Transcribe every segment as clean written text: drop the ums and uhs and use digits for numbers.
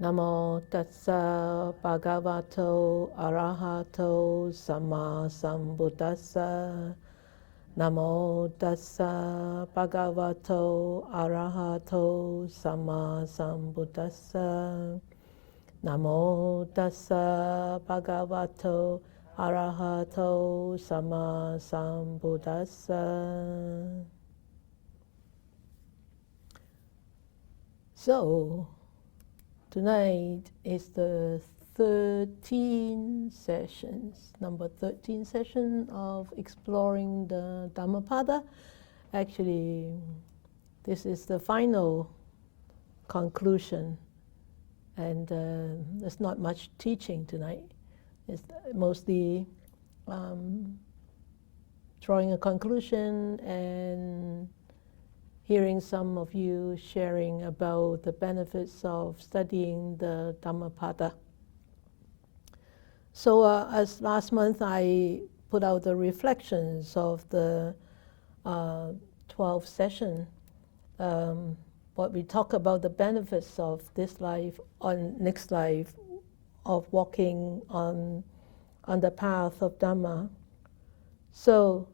Namo tassa bhagavato arahato sama sambuddhassa. Namo tassa bhagavato arahato sama sambuddhassa. Namo tassa bhagavato arahato sama sambuddhassa. So, tonight is the 13 sessions, number 13 session of exploring the Dhammapada. Actually, this is the final conclusion, and there's not much teaching tonight. It's mostly drawing a conclusion and hearing some of you sharing about the benefits of studying the Dhammapada. So as last month I put out the reflections of the 12th session, what we talk about the benefits of this life on next life, of walking on the path of Dhamma. So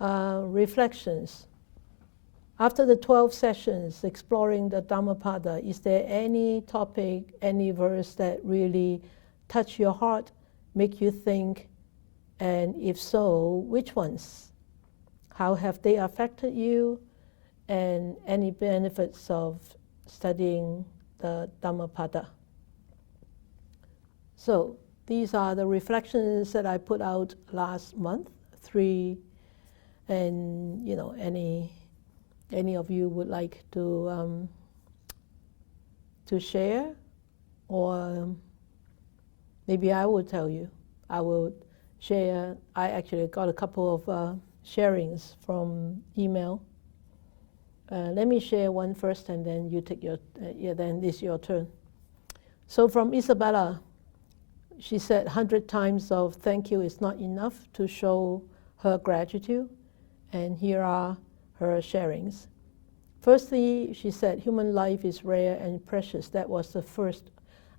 reflections. After the 12 sessions exploring the Dhammapada, is there any topic, any verse that really touch your heart, make you think, and if so, which ones? How have they affected you, and any benefits of studying the Dhammapada? So these are the reflections that I put out last month, 3, and any of you would like to share, or maybe I will tell you. I will share. I actually got a couple of sharings from email. Let me share one first, and then you take your. Then it's your turn. So from Isabella, she said 100 times of thank you is not enough to show her gratitude, and here are her sharings. Firstly, she said human life is rare and precious. That was the first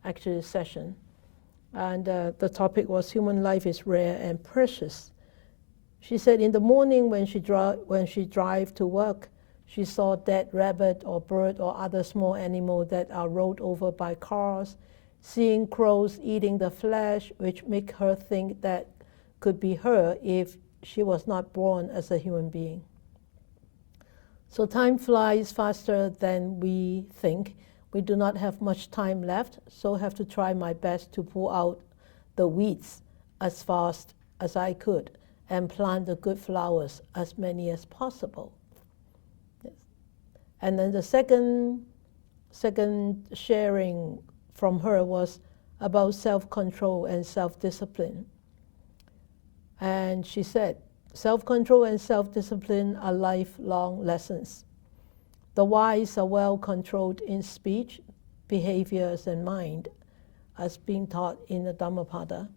actual session. And the topic was human life is rare and precious. She said in the morning when she drive to work, she saw dead rabbit or bird or other small animal that are rolled over by cars, seeing crows eating the flesh, which make her think that could be her if she was not born as a human being. So time flies faster than we think. We do not have much time left, so have to try my best to pull out the weeds as fast as I could and plant the good flowers, as many as possible. Yes. And then the second sharing from her was about self-control and self-discipline. And she said, self-control and self-discipline are lifelong lessons. The wise are well controlled in speech, behaviors, and mind, as being taught in the Dhammapada.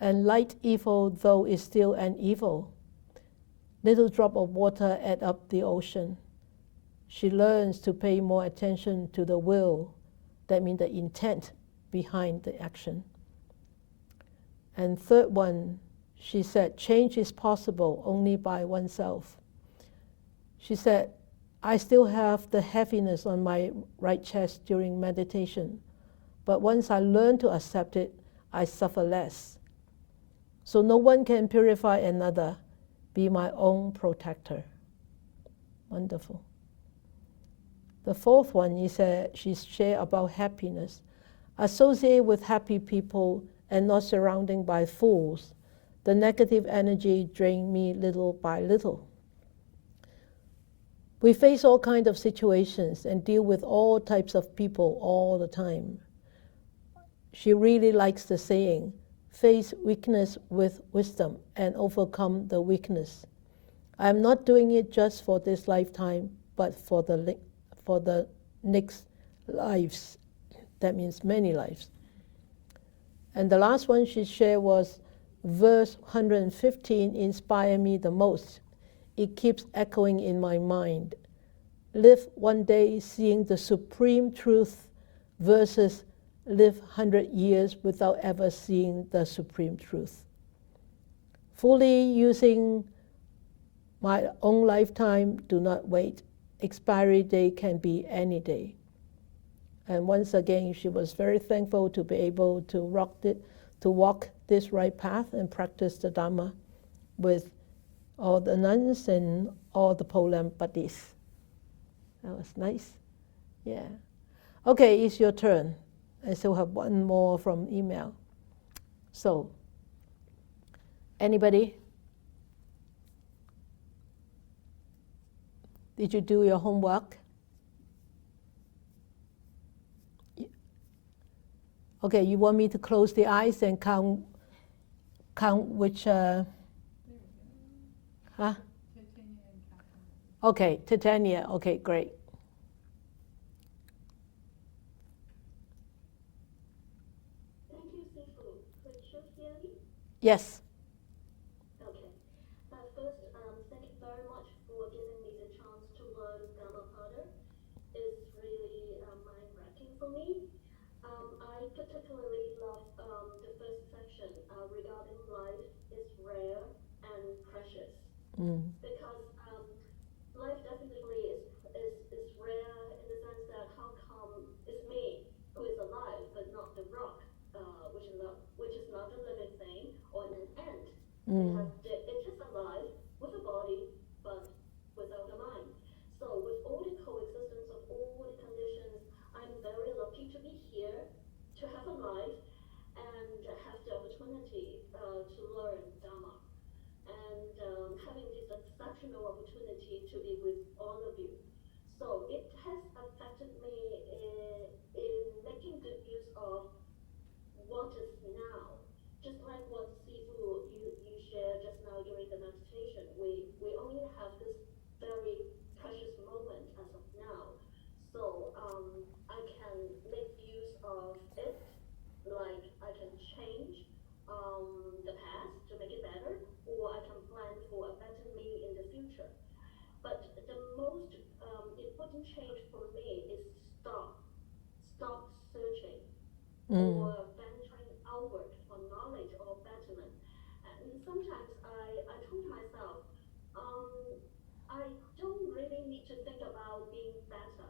And light evil, though, is still an evil. Little drop of water adds up the ocean. She learns to pay more attention to the will, that means the intent behind the action. And third one, she said, change is possible only by oneself. She said, I still have the heaviness on my right chest during meditation, but once I learn to accept it, I suffer less. So no one can purify another, be my own protector. Wonderful. The fourth one is she shared about happiness. Associate with happy people and not surrounded by fools. The negative energy drained me little by little. We face all kinds of situations and deal with all types of people all the time. She really likes the saying, face weakness with wisdom and overcome the weakness. I am not doing it just for this lifetime, but for the next lives. That means many lives. And the last one she shared was verse 115 inspired me the most. It keeps echoing in my mind. Live one day seeing the supreme truth versus live 100 years without ever seeing the supreme truth. Fully using my own lifetime, do not wait. Expiry day can be any day. And once again, she was very thankful to be able to walk this right path and practice the Dhamma with all the nuns and all the Poland buddies. That was nice. Yeah. Okay, it's your turn. I still have one more from email. So, anybody? Did you do your homework? Okay, you want me to close the eyes and count which, huh? Okay, Titania, okay, great. Thank you, Sifu. Could you hear me? Yes. Okay. First, thank you very much for giving me the chance to learn Dhammapada. It's really mind-wrecking for me. I particularly love the first section regarding life is rare and precious. Because life definitely is rare in the sense that how come it's me who is alive but not the rock, which is not a living thing or an ant. It is alive with a body but without a mind. So with all the coexistence of all the conditions, I'm very lucky to be here, to have a life, and have the opportunity to learn Dhamma. And having this exceptional opportunity to be with all of you. So it has affected me in making good use of what is now. Just like what Sifu you shared just now during the meditation, we only have this very precious moment as of now. So I can make use of it, like I can change the past to make it better, or I can plan for a better me in the future. But the most important change for me is stop searching or venturing outward for knowledge or betterment. And sometimes I told myself, I don't really need to think about being better.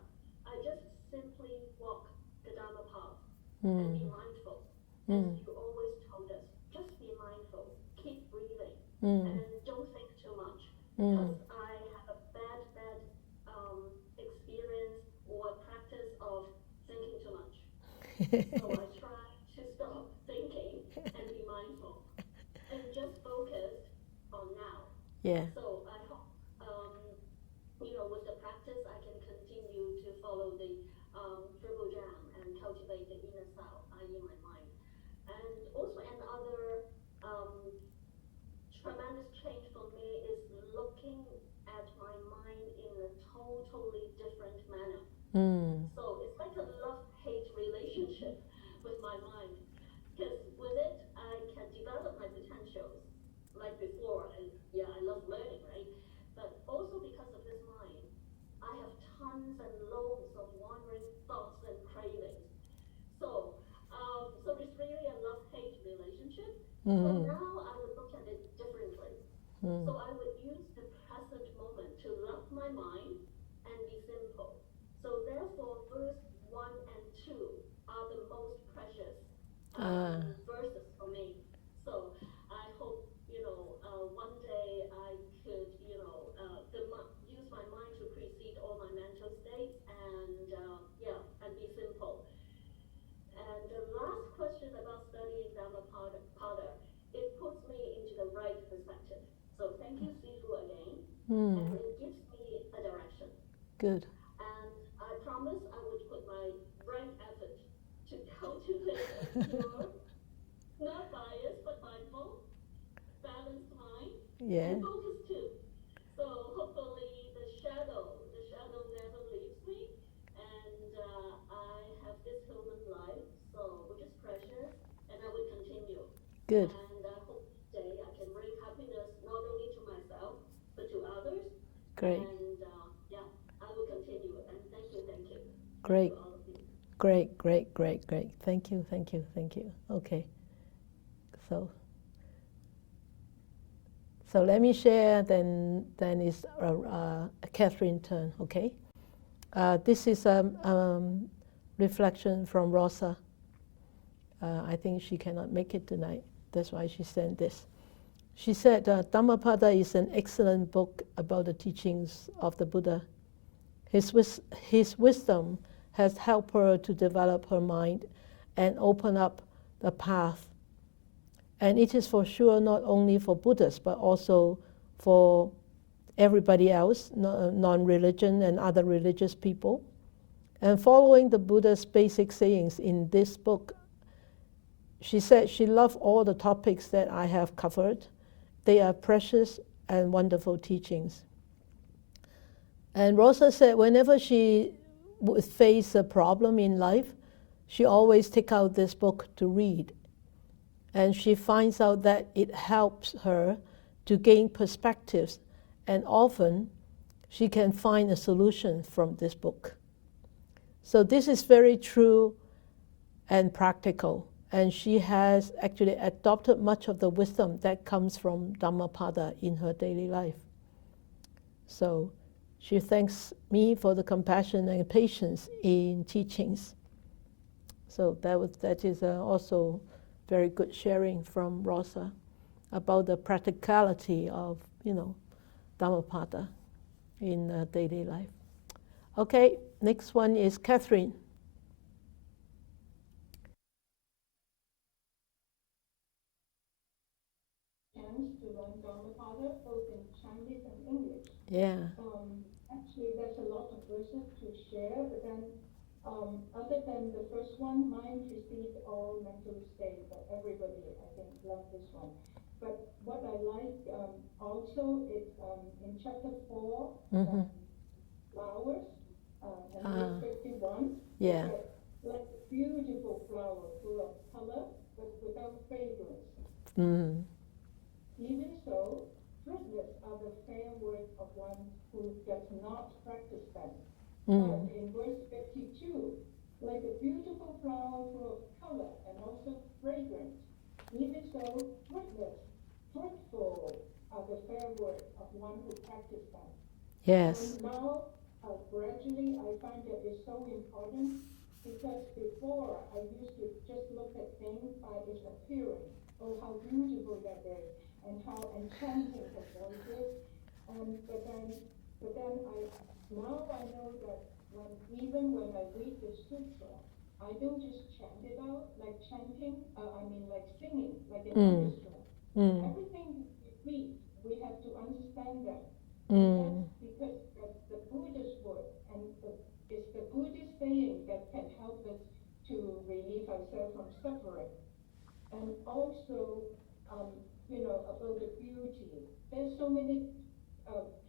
I just simply walk the Dhamma path and be mindful. As you always told us, just be mindful, keep breathing, and don't think too much. Because I have a bad experience or practice of thinking too much. So I try to stop thinking and be mindful and just focused on now. Yeah. So I hope, with the practice, I can continue to follow the Triple Jam and cultivate the inner self, i.e. my mind. And also another tremendous change for me is looking at my mind in a totally different manner. So it's like a love-hate relationship with my mind. Because with it, I can develop my potentials. Like before, I love learning, right? But also because of this mind, I have tons and loads of wandering thoughts and cravings. So, so it's really a love-hate relationship. So now I would look at it differently. So I would use the present moment to love my mind and be simple. So therefore, verse 1 and 2 are the most precious verses for me. So I hope, one day I could, use my mind to precede all my mental states and be simple. And the last question about studying Dhammapada, it puts me into the right perspective. So thank you, Sifu, again. And it gives me a direction. Good. And I promise I would put my right effort to cultivate a pure, not biased, but mindful, balanced mind, and focus too. So hopefully the shadow never leaves me, and I have this human life, which is precious, and I will continue. Good. And I hope today I can bring happiness not only to myself but to others. Great. And I will continue. And thank you. Great. To all of you. Great. Thank you. Okay. So let me share. Then it's Catherine's turn. Okay. This is a reflection from Rosa. I think she cannot make it tonight. That's why she sent this. She said, Dhammapada is an excellent book about the teachings of the Buddha. His wisdom has helped her to develop her mind and open up the path. And it is for sure not only for Buddhists, but also for everybody else, non-religion and other religious people. And following the Buddha's basic sayings in this book, she said she loved all the topics that I have covered. They are precious and wonderful teachings. And Rosa said whenever she would face a problem in life, she always take out this book to read. And she finds out that it helps her to gain perspectives, and often she can find a solution from this book. So this is very true and practical. And she has actually adopted much of the wisdom that comes from Dhammapada in her daily life. So she thanks me for the compassion and patience in teachings. So that is also very good sharing from Rosa about the practicality of, Dhammapada in daily life. Okay, next one is Catherine. To learn Dhammapada both in Chinese and English. Yeah. Actually, there's a lot of verses to share, but then other than the first one, mind precedes all mental state. But everybody, I think, loves this one. But what I like also is in chapter 4, flowers, and verse 51. Yeah. Like a beautiful flower full of color, but without fragrance. Mm. Even so, fruitless are the fair words of one who does not practice them. But in verse 52, like a beautiful flower full of color and also fragrant, even so, fruitful are the fair words of one who practices them. Yes. And now, gradually, I find that it's so important, because before I used to just look at things by its appearance. Oh, how beautiful that is, and how enchanting her voice is. But then I know that even when I read the sutra, I don't just chant it out like chanting. Like singing, like an orchestra. Everything we read, we have to understand that. And that's because the Buddha's word, and it's the Buddhist saying that can help us to relieve ourselves from suffering. And also, about the beauty. There's so many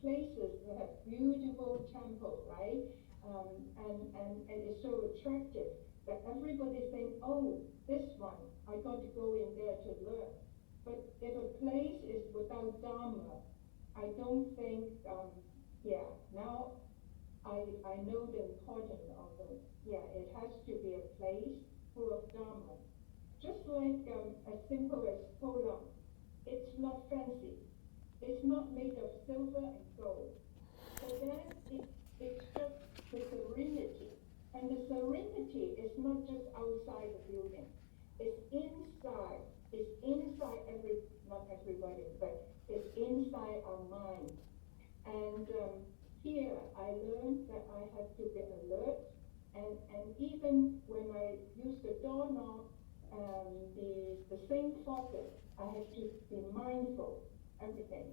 places that have beautiful temples, right? And it's so attractive that everybody thinks, oh, this one, I got to go in there to learn. But if a place is without Dhamma, I don't think, now I know the importance of it. Yeah, it has to be a place full of Dhamma. Just like as simple as kolam. It's not fancy. It's not made of silver and gold. But then it's just the serenity. And the serenity is not just outside the building. It's inside. It's inside not everybody, but it's inside our mind. And here I learned that I have to be alert. And even when I use the doorknob, the same focus, I have to be mindful, everything.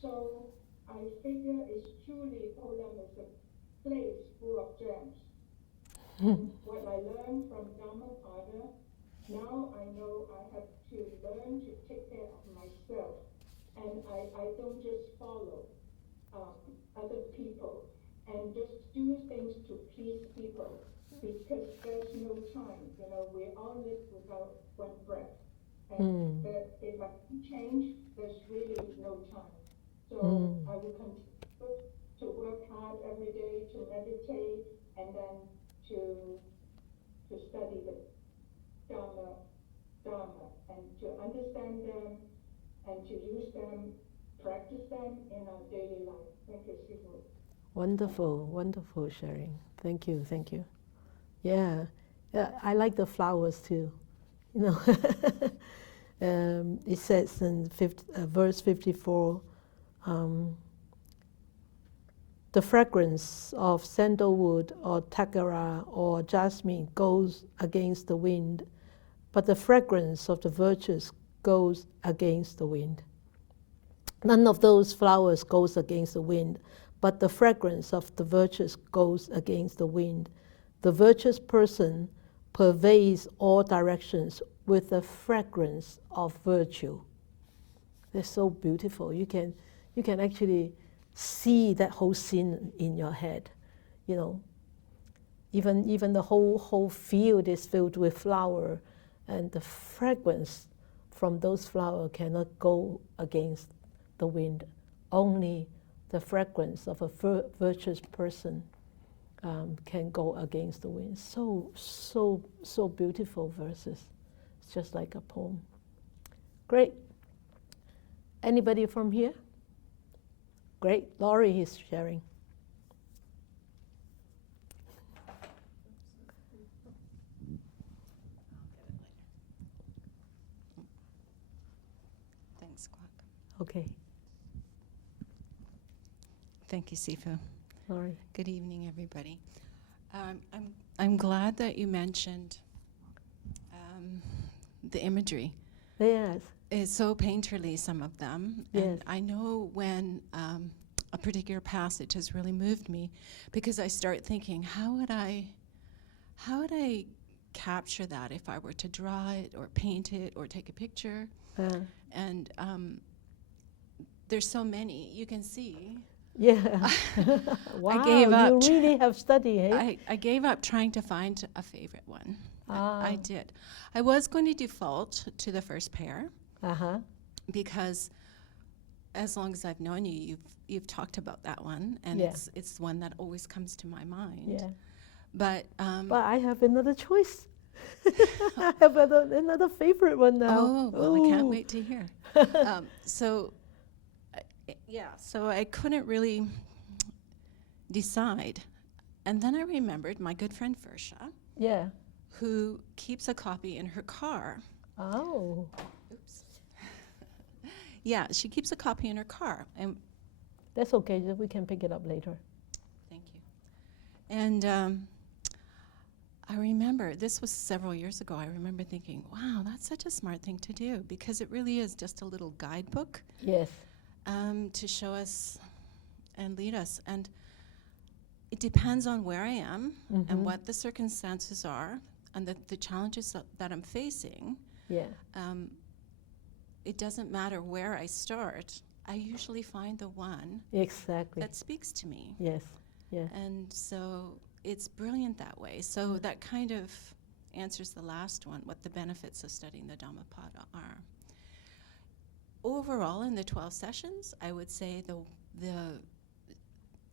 So I figure it's truly Olam is a place full of gems. What I learned from Dhammapada, now I know I have to learn to take care of myself. And I don't just follow other people and just do things to please people, because there's no time. We all live without one breath. And if I change, there's really no time. So I will continue to work hard every day to meditate, and then to to study the Dhamma, and to understand them and to use them, practice them in our daily life. Thank you, Sifu. Wonderful, wonderful sharing. Thank you, thank you. Yeah, I like the flowers too. You know, it says in verse 54, the fragrance of sandalwood or tagara or jasmine goes against the wind, but the fragrance of the virtues goes against the wind. None of those flowers goes against the wind, but the fragrance of the virtues goes against the wind. The virtuous person pervades all directions with the fragrance of virtue. They're so beautiful. You can actually see that whole scene in your head. You know, even the whole field is filled with flower, and the fragrance from those flowers cannot go against the wind. Only the fragrance of a virtuous person can go against the wind. So beautiful verses. It's just like a poem. Great. Anybody from here? Great. Laurie is sharing. Thanks, Kwok. Okay. Thank you, Sifu. Laurie. Good evening, everybody. I'm glad that you mentioned the imagery. Yes. It's so painterly, some of them. Yes. And I know when a particular passage has really moved me, because I start thinking, how would I capture that if I were to draw it or paint it or take a picture? And there's so many. You can see. Yeah. Wow, I gave up. You really have studied, eh? I gave up trying to find a favorite one. Ah. I did. I was going to default to the first pair, Uh-huh. because as long as I've known you, you've talked about that one, and Yeah. it's one that always comes to my mind. Yeah. But But I have another choice. I have another favorite one now. oh, well, I can't Ooh. wait to hear. So I couldn't really decide, and then I remembered my good friend Versha, Yeah. who keeps a copy in her car. Oh. Oops. Yeah, she keeps a copy in her car, and That's okay. We can pick it up later. thank you. And I remember, this was several years ago, I remember thinking, wow, that's such a smart thing to do, because it really is just a little guidebook Yes. to show us and lead us. And it depends on where I am and what the circumstances are and the challenges that I'm facing. Yeah. It doesn't matter where I start. I usually find the one Exactly. that speaks to me. Yes. Yeah. And so it's brilliant that way. So that kind of answers the last one, what the benefits of studying the Dhammapada are. Overall, in the 12 sessions, I would say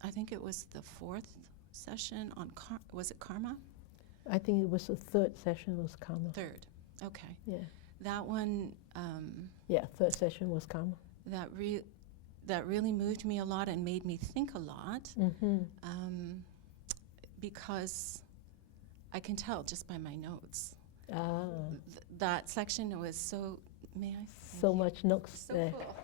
I think it was the fourth session on, was it karma? I think it was the third session was karma. Third, okay. Yeah. That one, Yeah, third session was karma. that really moved me a lot and made me think a lot, because I can tell just by my notes. Ah. That section was so, may I? So much notes So there. full.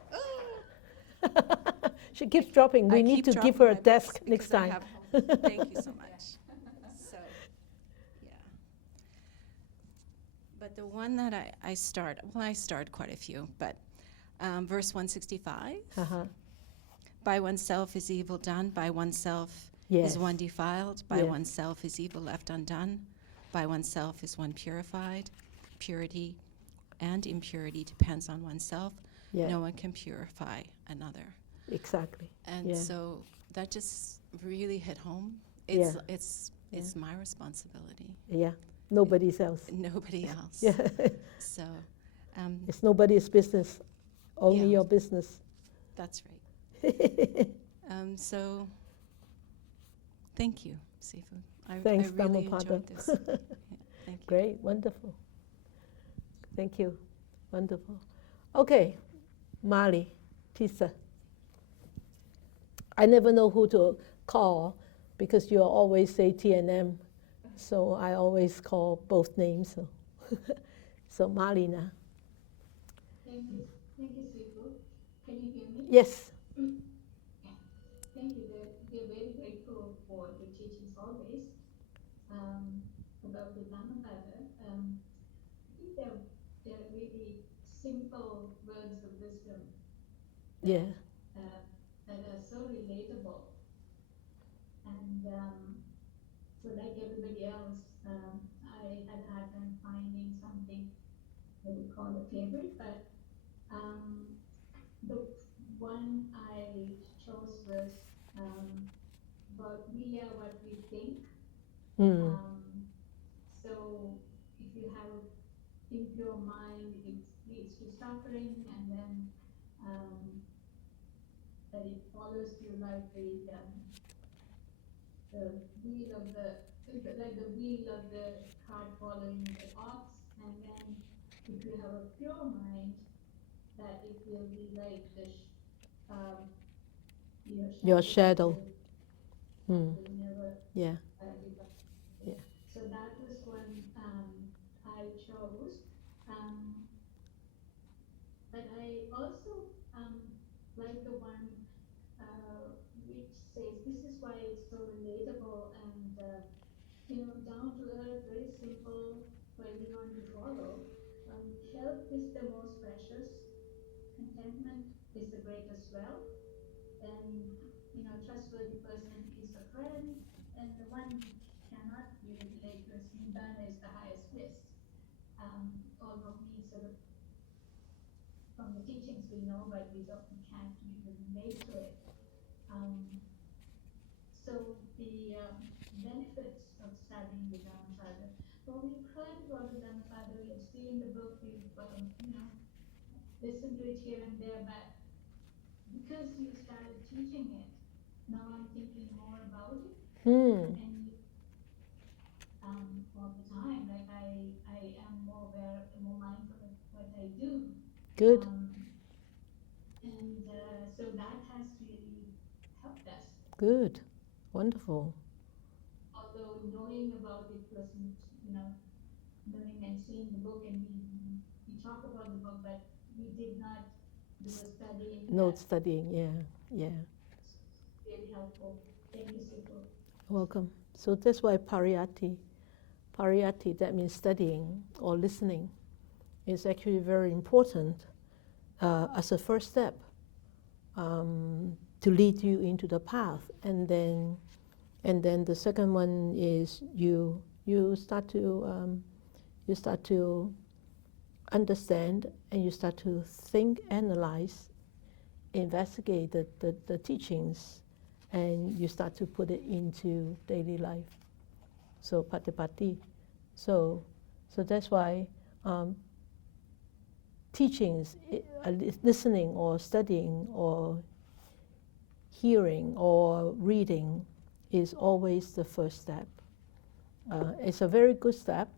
She keeps dropping. We I need keep to give dropping her a my desk books next because I time. have thank you so much. So, yeah. But the one that I start quite a few, but verse 165, Uh-huh. by oneself is evil done, by oneself Yes. is one defiled, by Yeah. oneself is evil left undone, by oneself is one purified. Purity and impurity depends on oneself. Yeah. No one can purify another. Exactly. And Yeah. so that just really hit home. Yeah. It's my responsibility. Yeah. Nobody's else. Nobody else. Yeah. So It's nobody's business. Only Yeah. your business. that's right. So thank you, Sifu. I Thanks, really Dhammapada. enjoyed this. Yeah, Great, wonderful. Thank you. Wonderful. Okay, Mali, Tisa. I never know who to call because you always say T and M, so I always call both names. So, so Mali now. Thank you, Sifu. Can you hear me? Yes. Thank you. We're very grateful for your teachings always about the Dhammapada. I think they're really simple words of wisdom. Yeah. That are so relatable. And so, like everybody else, I had a hard time finding something that we call a favorite, but the one I chose was about we are what we think. So if you have an impure mind, it leads to suffering, and then that it follows you like the wheel of the wheel of the cart following the ox, and then if you have a pure mind, that it will be like your shadow. Will never Yeah. yeah. So that was one I chose. But I also like the one which says this is why it's so relatable and down to earth, very simple for everyone to follow. Health is the most precious. Contentment is the greatest wealth. And trustworthy person is a friend. And the one we cannot really relate to as Nibbana is the highest bliss. Although we sort of, from the teachings we know, but we can't really relate to it. So the benefits of studying the Dhammapada. Well, we've heard about the Dhammapada, we've seen the book, we've listened to it here and there, but because you started teaching it, now I'm thinking more about it. And all the time, like I am more aware, more mindful of what I do. Good. And so that has really helped us. Good. Wonderful. Although knowing about it wasn't, knowing and seeing the book, and we talk about the book, but we did not do a studying. No studying, yeah. Really helpful. Thank you, Sifu. Welcome. So that's why pariyatti, that means studying or listening, is actually very important as a first step to lead you into the path. And then the second one is you start to understand, and you start to think, analyze, investigate the teachings, and you start to put it into daily life. So patipatti. So that's why teachings, listening or studying or hearing or reading is always the first step. It's a very good step,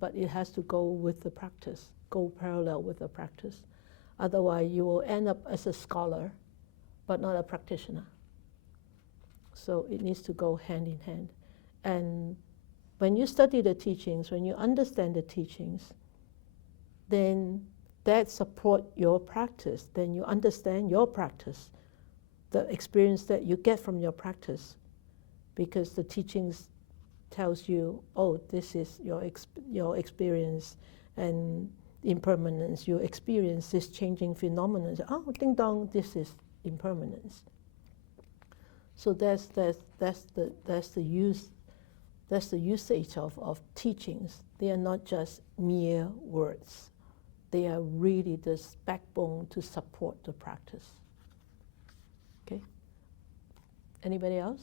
but it has to go with the practice, go parallel with the practice. Otherwise, you will end up as a scholar, but not a practitioner. So it needs to go hand in hand. And when you study the teachings, when you understand the teachings, then that support your practice. Then you understand your practice, the experience that you get from your practice, because the teachings tells you, oh, this is your experience and impermanence. You experience this changing phenomenon. Oh, ding dong, this is impermanence. So that's the usage of teachings. They are not just mere words. They are really this backbone to support the practice. Okay. Anybody else?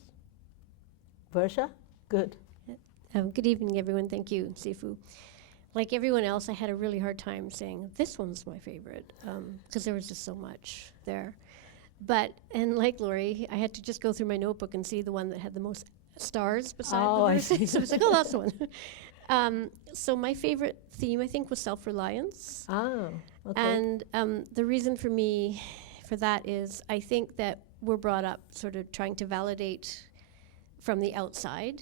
Versha? Good. Good evening, everyone. Thank you, Sifu. Like everyone else, I had a really hard time saying this one's my favorite because there was just so much there. And like Lori, I had to just go through my notebook and see the one that had the most stars beside the verses. So I was like, oh, that's the one. So my favorite theme, I think, was self-reliance. Ah, okay. And the reason for that is I think that we're brought up sort of trying to validate from the outside.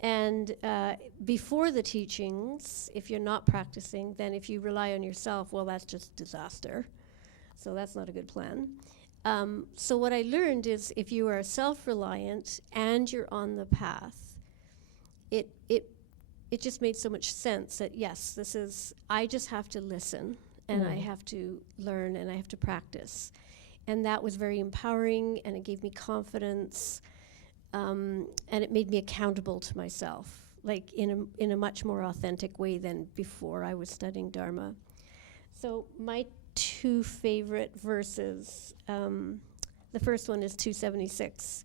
And before the teachings, if you're not practicing, then if you rely on yourself, well, that's just disaster. So that's not a good plan. So what I learned is if you are self-reliant and you're on the path, it just made so much sense that, yes, I just have to listen, and I have to learn, and I have to practice. And that was very empowering, and it gave me confidence, and it made me accountable to myself, like in a much more authentic way than before I was studying Dharma. So my two favorite verses, the first one is 276.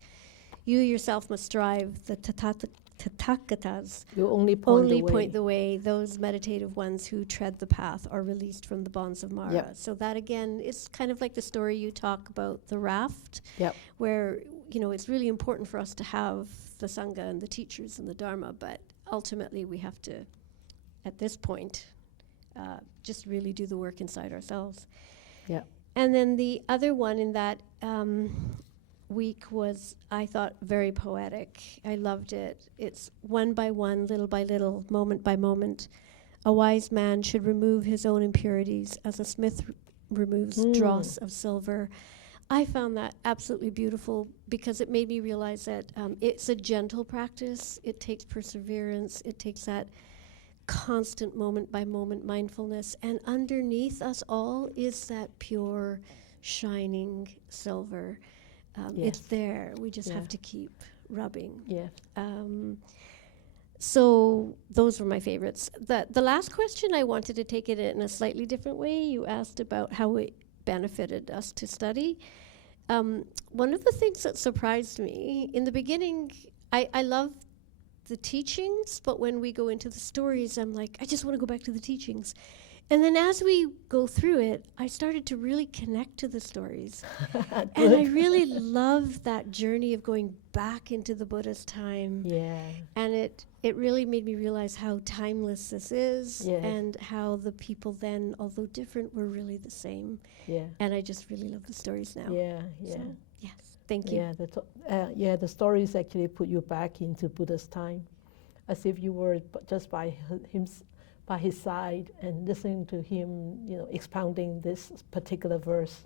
You yourself must strive, the Tathagatas You only point the way. point the way. Those meditative ones who tread the path are released from the bonds of Mara. Yep. So that again is kind of like the story you talk about the raft, Yep. where it's really important for us to have the Sangha and the teachers and the Dharma, but ultimately we have to, at this point, just really do the work inside ourselves. Yeah. And then the other one in that week was, I thought, very poetic. I loved it. It's one by one, little by little, moment by moment. A wise man should remove his own impurities as a smith removes dross of silver. I found that absolutely beautiful because it made me realize that it's a gentle practice. It takes perseverance. It takes that constant moment by moment mindfulness. And underneath us all is that pure, shining silver. It's there. We just have to keep rubbing. Yeah. So those were my favorites. The last question, I wanted to take it in a slightly different way. You asked about how it benefited us to study. One of the things that surprised me, in the beginning, I love the teachings, but when we go into the stories, I'm like, I just want to go back to the teachings. And then as we go through it, I started to really connect to the stories. And I really love that journey of going back into the Buddha's time. Yeah. And it really made me realize how timeless this is, Yes. and how the people then, although different, were really the same. Yeah. And I just really love the stories now. Yeah. Yeah. So, yes, thank you. Yeah. The stories actually put you back into Buddha's time, as if you were just by his side and listening to him, expounding this particular verse,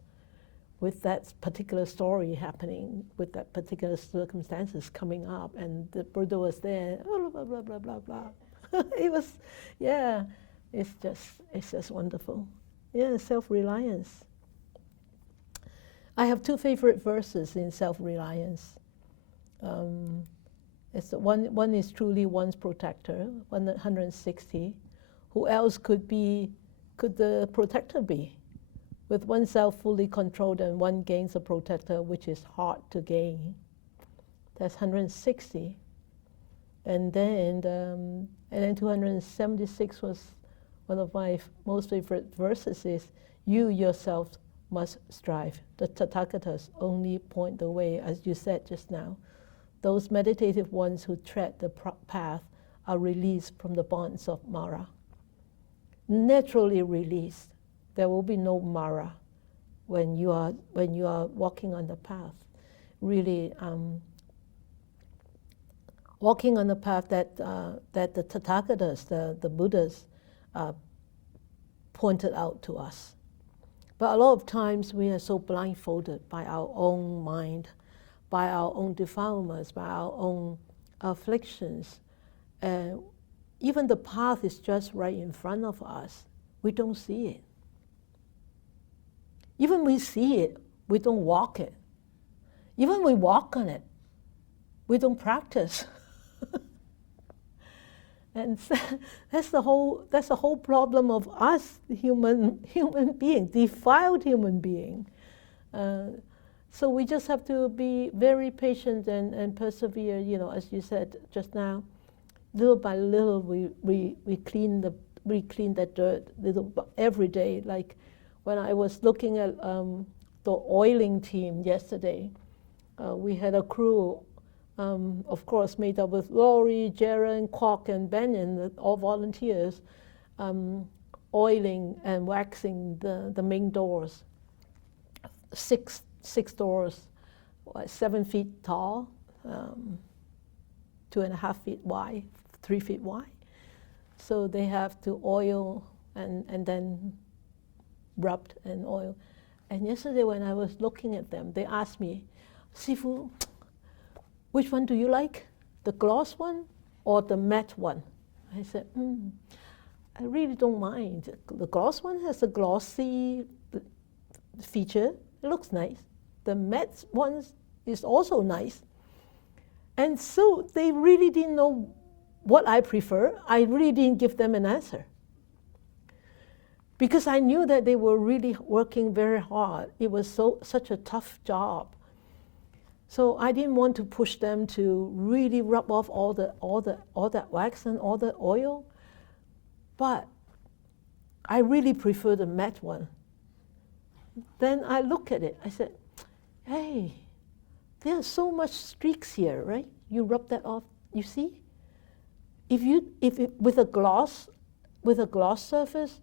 with that particular story happening, with that particular circumstances coming up, and the Buddha was there. Blah blah blah blah blah blah. It was, it's just wonderful. Yeah, self-reliance. I have two favorite verses in self-reliance. It's one is truly one's protector, 160. Who else could the protector be? With oneself fully controlled, and one gains a protector which is hard to gain. That's 160. And then 276 was one of my most favorite verses, is you yourself must strive. The Tathagatas only point the way, as you said just now. Those meditative ones who tread the path are released from the bonds of Mara. Naturally released. There will be no Mara when you are walking on the path. Really walking on the path that the Tathagatas, the Buddhas, pointed out to us. But a lot of times we are so blindfolded by our own mind, by our own defilements, by our own afflictions. Even the path is just right in front of us. We don't see it. Even we see it, we don't walk it. Even we walk on it, we don't practice. And that's the whole problem of us, human being, defiled human being. So we just have to be very patient and persevere. As you said just now, little by little we clean that dirt every day. Like when I was looking at the oiling team yesterday, we had a crew of course, made up with Laurie, Jaron, Kwok, and Benyon, all volunteers, oiling and waxing the main doors. Six doors, 7 feet tall, 2.5 feet wide, 3 feet wide. So they have to oil and then rubbed and oil. And yesterday when I was looking at them, they asked me, Sifu, which one do you like? The gloss one or the matte one? I said, I really don't mind. The gloss one has a glossy feature. It looks nice. The matte one is also nice. And so they really didn't know what I prefer. I really didn't give them an answer, because I knew that they were really working very hard. It was such a tough job. So I didn't want to push them to really rub off all that wax and all the oil. But I really prefer the matte one. Then I look at it. I said, hey, there's so much streaks here, right? You rub that off. You see? With a gloss surface,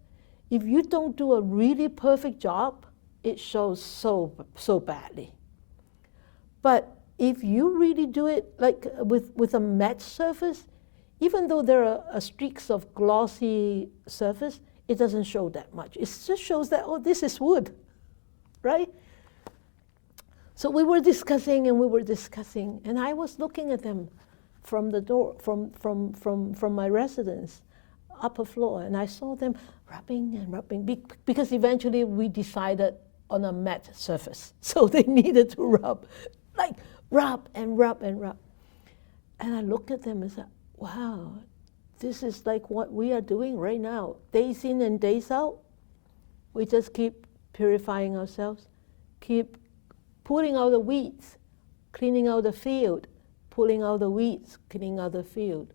if you don't do a really perfect job, it shows so badly. But if you really do it like with a matte surface, even though there are streaks of glossy surface, it doesn't show that much. It just shows that, oh, this is wood, right? So we were discussing, and I was looking at them from the door, from my residence, upper floor, and I saw them rubbing and rubbing, because eventually we decided on a matte surface. So they needed to rub and rub and rub. And I looked at them and said, wow, this is like what we are doing right now. Days in and days out, we just keep purifying ourselves, keep pulling out the weeds, cleaning out the field, pulling out the weeds, cleaning out the field.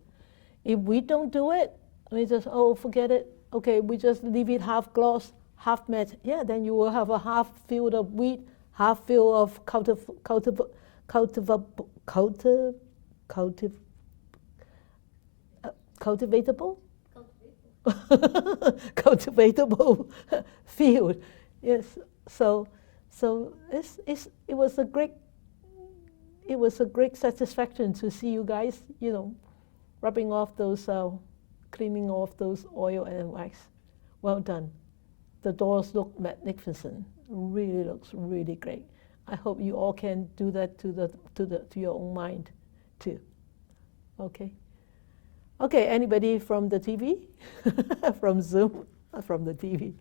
If we don't do it, we just, forget it. Okay, we just leave it half gloss, half matte. Yeah, then you will have a half field of wheat, half field of cultivatable cultivatable field. Yes. So it was a great satisfaction to see you guys, rubbing off those, cleaning off those oil and wax. Well done. The doors look magnificent. Really looks really great. I hope you all can do that to your own mind, too. Okay. Okay. Anybody from the TV, from Zoom, from the TV?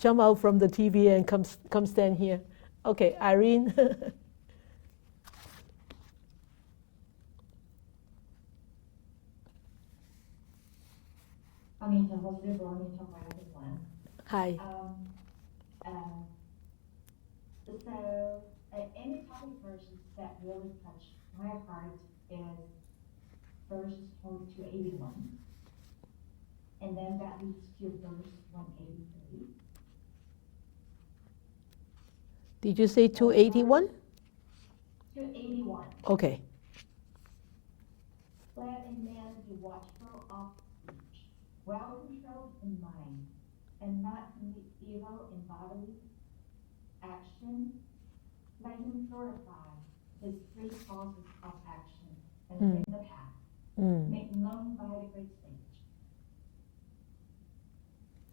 Jump out from the TV and come stand here. Okay, Irene. Hi. Any topic verses that really touch my heart is verses 281, and then that leads to verse 183. Did you say 281? 281. Okay. Let a man be watchful of speech, well controlled in mind, and not commit evil in bodily action. Let him purify his three causes of action and bring the path, make known by the great sage.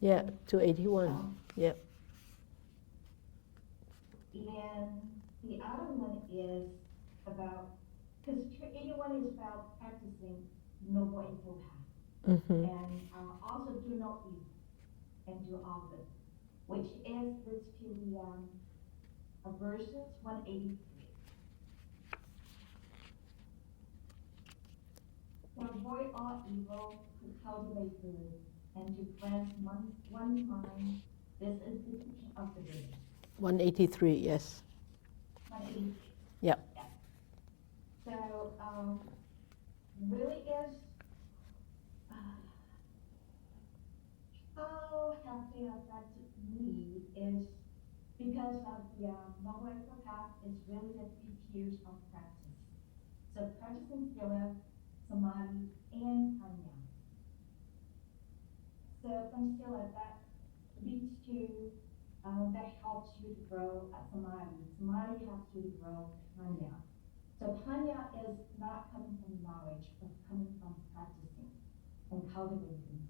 Yeah, 281. Yeah. And the other one is about, because 281 is about practicing Noble Eightfold Path. And also do no evil and do all good, which is leads to the verses 183. To avoid all evil, to cultivate good, and to cleanse one's mind. This is the teaching of the Buddha. 183, yes. 183. Yep. Yeah. So, really is how have they affected me is because of the Noble Eightfold Path is really the 3 tiers of practice. So practicing Sila, Samadhi, and Panya. So from Sila, that leads to, that helps you to grow at Samadhi. Samadhi helps you to grow Panya. So Panya is not coming from knowledge, but coming from practicing and cultivating.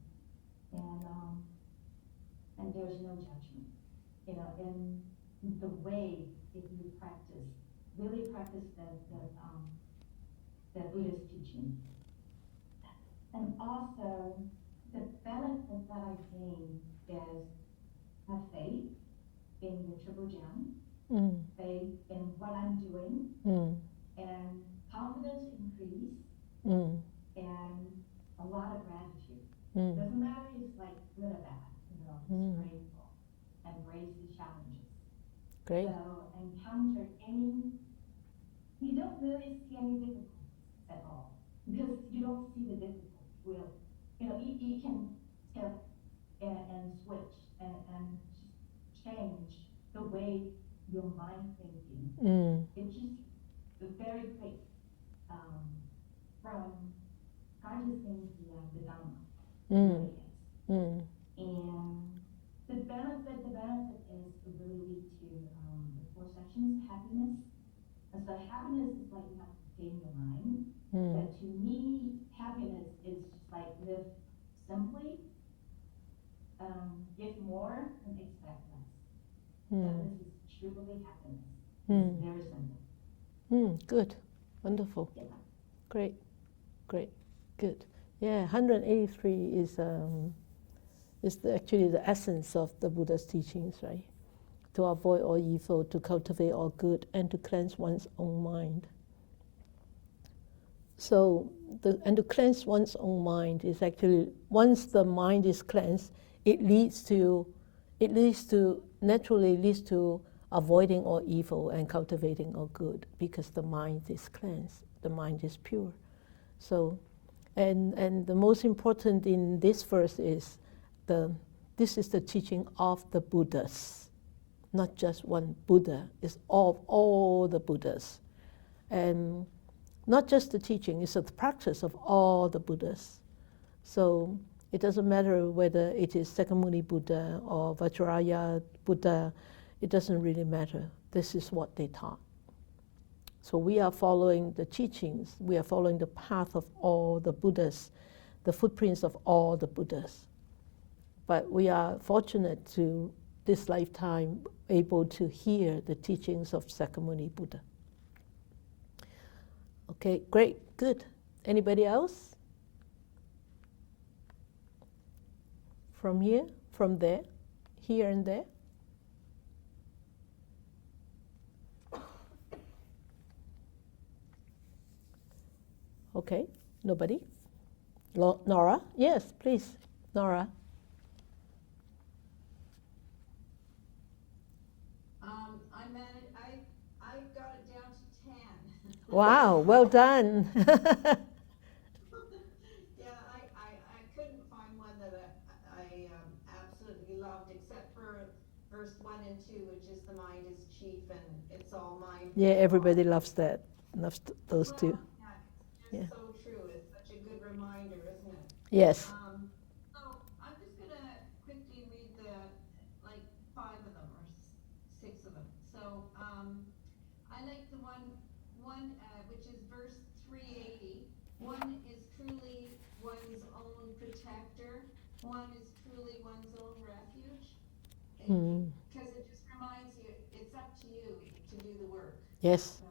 And there's no judgment. In the way that you practice, really practice the Buddha's teaching. And also, the benefit that I gain is have faith in the Triple Gem, faith in what I'm doing, and confidence increase, and a lot of gratitude. Doesn't matter if it's like good or bad, just grateful, embrace the challenges. Great. So encounter you don't really see any difficulties at all, because you don't see the difficulties. You can skip and switch and change the way your mind thinking. It's just very quick from practicing the Dhamma. Really is. And the benefit is to really lead to the 4 sections, happiness. And so happiness is like you have to tame your mind. But to me, happiness is just like live simply, give more and expect less. So this is truly happiness. It's very simple. Good. Wonderful. Yeah. Great. Good. Yeah, 183 is actually the essence of the Buddha's teachings, right? To avoid all evil, to cultivate all good, and to cleanse one's own mind. So, and to cleanse one's own mind is actually, once the mind is cleansed, it naturally leads to avoiding all evil and cultivating all good, because the mind is cleansed, the mind is pure. So, and the most important in this verse is this is the teaching of the Buddhas, not just one Buddha. It's all the Buddhas, and not just the teaching. It's the practice of all the Buddhas. So it doesn't matter whether it is Sakyamuni Buddha or Vajrayana Buddha. It doesn't really matter. This is what they taught. So we are following the teachings. We are following the path of all the Buddhas, the footprints of all the Buddhas. But we are fortunate to, this lifetime, able to hear the teachings of Sakyamuni Buddha. Okay, great, good. Anybody else? From here, from there, here and there? Okay, nobody? Nora? Yes, please, Nora. I got it down to 10. Wow, well done. Yeah, I couldn't find one that I absolutely loved, except for verse 1 and 2, which is the mind is chief and it's all mind. Yeah, everybody loves that. Loves those two. Yeah, it's just so true. It's such a good reminder, isn't it? Yes. So I'm just going to quickly read the 5 of them or 6 of them. So I like the one which is verse 380. One is truly one's own protector. One is truly one's own refuge. Because it just reminds you, it's up to you to do the work. Yes. That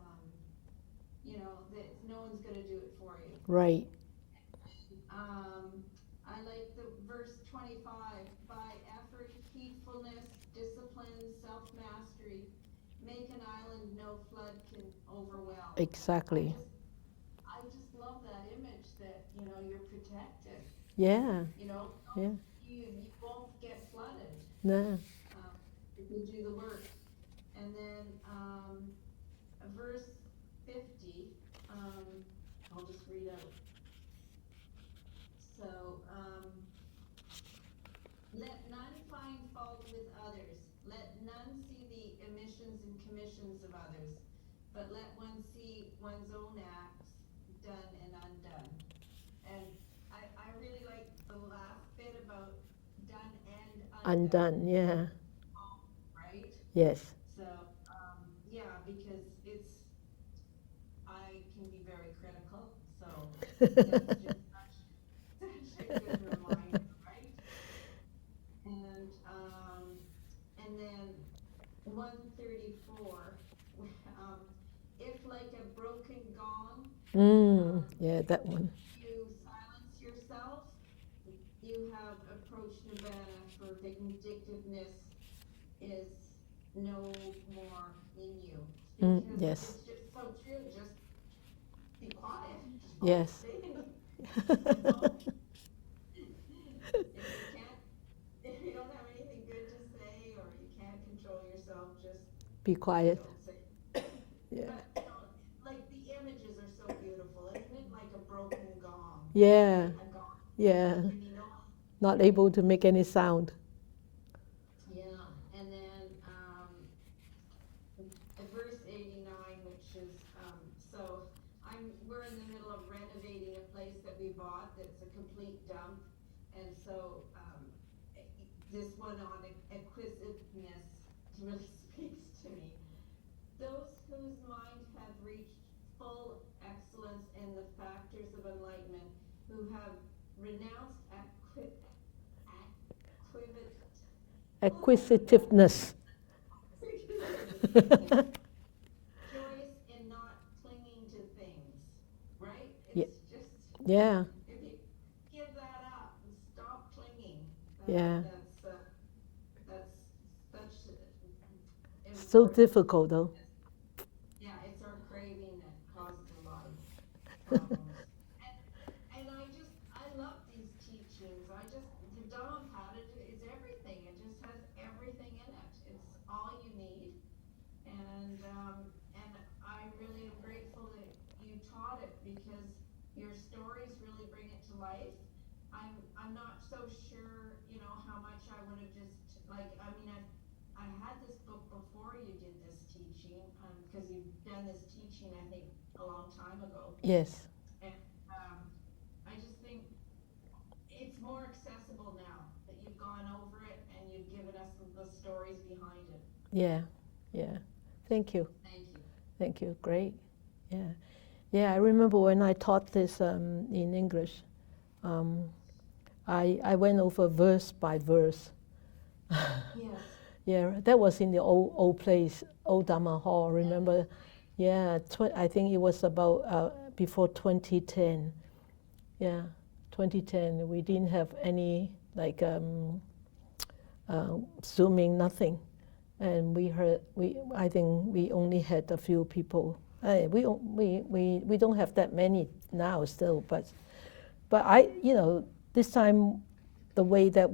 no one's going to do it for you. Right. I like the verse 25. By effort, heedfulness, discipline, self-mastery, make an island no flood can overwhelm. Exactly. I just love that image that, you're protected. Yeah. Yeah. You won't get flooded. No. If you do the work. And then verse 50, I'll just read out. So, let none find fault with others. Let none see the emissions and commissions of others. But let one see one's own acts done and undone. And I really like the last bit about done and undone. Undone, yeah. Right? Yes. So, yeah, because I can be very critical, so that's just such a good reminder, right? And then 134, if like a broken gong, Yeah, that one. you silence yourself, you have approached Nibbana, for vindictiveness is no more in you. Because Yes. it's just so true. Just be quiet. Yes. Don't say anything. You know? If you don't have anything good to say or you can't control yourself, just Be quiet. don't say. Yeah. But like the images are so beautiful, isn't it? Like a broken gong. Yeah. A gong. Yeah. Any noise. Not able to make any sound. Yeah, and then verse 89, which is so we're in the middle of renovating a place that we bought that's a complete dump, and so this one on acquisitiveness really speaks to me. Those whose mind have reached full excellence in the factors of enlightenment, who have renounced Acquisitiveness. joyous in not clinging to things, right? Yeah. It's just, Yeah. if you give that up and stop clinging, Yeah. that's such So important. difficult though. Yeah, it's our craving that causes a lot of problems. And I love these teachings. The Dhammapada is everything. It just has everything in it. It's all you need. And I really am grateful that you taught it, because your stories really bring it to life. I'm not so sure, how much I would have just, like, I mean, I had this book before you did this teaching, because you've done this teaching, I think, a long time ago. Yes. And I just think it's more accessible now that you've gone over it and you've given us the stories behind it. Yeah. Yeah. Thank you. Thank you. Thank you. Great. Yeah. Yeah, I remember when I taught this in English, I went over verse by verse. Yes. Yeah, that was in the old place, old Dhamma hall. Remember? Yeah, I think it was about before 2010. Yeah, 2010. We didn't have any like Zooming, nothing, and I think we only had a few people. We don't have that many now still, but this time the way that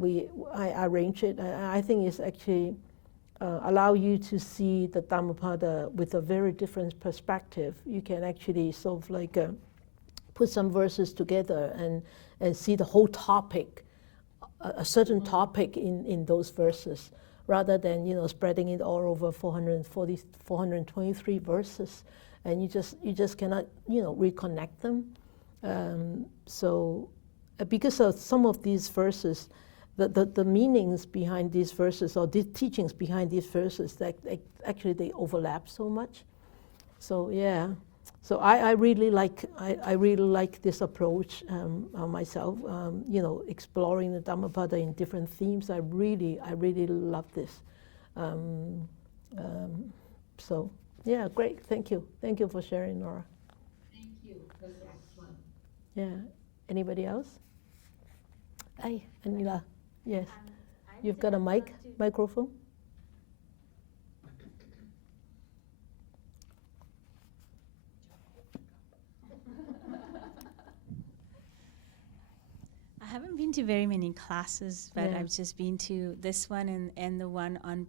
I arrange it, I think is actually allow you to see the Dhammapada with a very different perspective. You can actually sort of like put some verses together and see the whole topic, a certain topic in those verses, rather than spreading it all over 423 verses, and you just cannot reconnect them. So because of some of these verses, the meanings behind these verses, or the teachings behind these verses, that actually they overlap so much. So yeah, so I really like this approach myself. Exploring the Dhammapada in different themes. I really love this. So yeah, great. Thank you for sharing, Nora. Thank you. This is excellent. Yeah. Anybody else? Hi, Anila. Yes. You've got a microphone? I haven't been to very many classes, but Yeah. I've just been to this one and the one on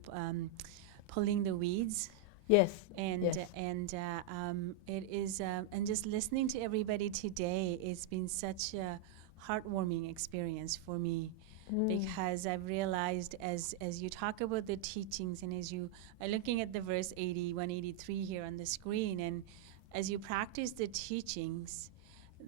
pulling the weeds. Yes. And yes. It is and just listening to everybody today, it's been such a heartwarming experience for me, because I've realized as you talk about the teachings, and as you are looking at the verse 183 here on the screen, and as you practice the teachings,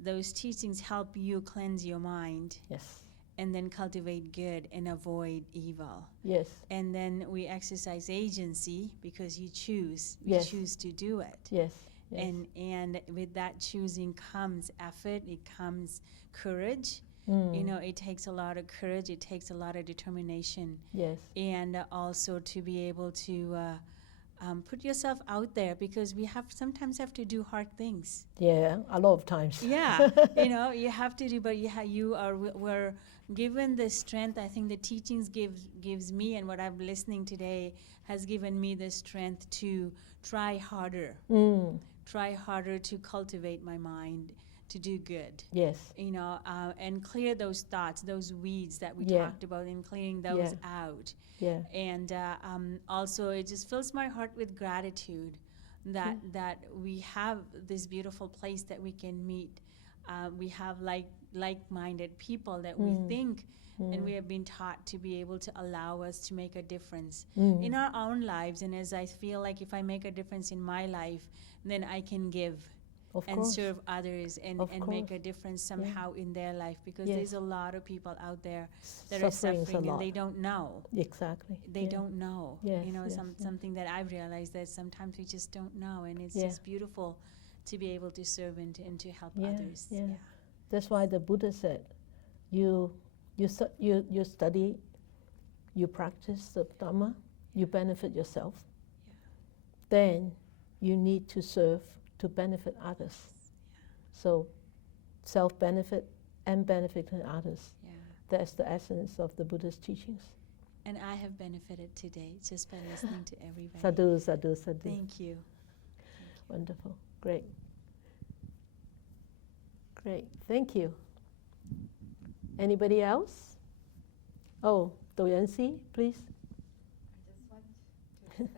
those teachings help you cleanse your mind Yes. and then cultivate good and avoid evil. Yes. And then we exercise agency because you choose. We Yes. choose to do it. Yes. Yes. And with that choosing comes effort, it comes courage. Mm. You know, it takes a lot of courage, it takes a lot of determination, Yes. and also to be able to put yourself out there, because we sometimes have to do hard things. Yeah, a lot of times. Yeah, you know, you have to do, but we're given the strength. I think the teachings gives me, and what I'm listening today has given me the strength to try harder. Mm. Try harder to cultivate my mind, to do good. Yes. You know, and clear those thoughts, those weeds that we Yeah. talked about, and clearing those Yeah. out. Yeah. And also, it just fills my heart with gratitude that we have this beautiful place that we can meet. We have like-minded people that we think, and we have been taught to be able to allow us to make a difference in our own lives. And as I feel like if I make a difference in my life, then I can give Of and course. serve others and Of make course. a difference somehow in their life, because Yes. there's a lot of people out there that are Suffering is a suffering and lot. they don't know. Exactly. They Yeah. don't know. Yes, You know, yes, something that I've realized that sometimes we just don't know, and it's Yeah. just beautiful to be able to serve and to help Yeah, others. yeah. That's why the Buddha said, you study, you practice the Dhamma, you benefit yourself. Then you need to serve to benefit others. So self-benefit and benefiting others. Yeah. That's the essence of the Buddha's teachings. And I have benefited today just by listening to everybody. Sadhu, sadhu, sadhu. Thank you. Wonderful. Great. Great. Thank you. Anybody else? Oh, Do Yanxi, please. I just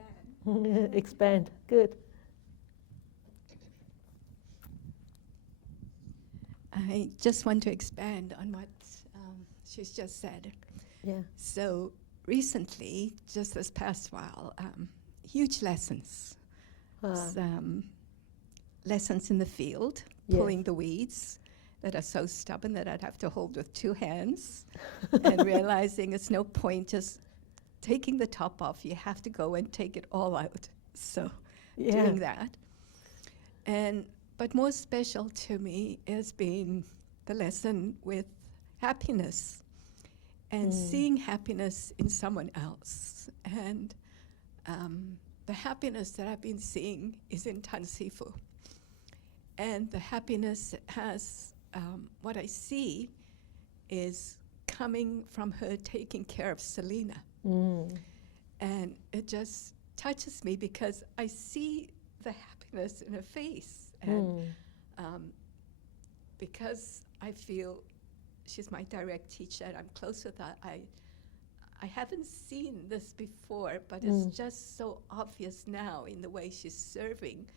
want to expand. Expand. Good. I just want to expand on what she's just said. Yeah. So recently, just this past while, huge lessons. Lessons in the field, Yes. pulling the weeds that are so stubborn that I'd have to hold with 2 hands, and realizing it's no point just taking the top off. You have to go and take it all out. So doing that. But more special to me has been the lesson with happiness and seeing happiness in someone else. And the happiness that I've been seeing is in Tansifu. And the happiness has, what I see is coming from her taking care of Selena. And it just touches me because I see the happiness in her face. And because I feel she's my direct teacher and I'm close with her, I haven't seen this before, but it's just so obvious now in the way she's serving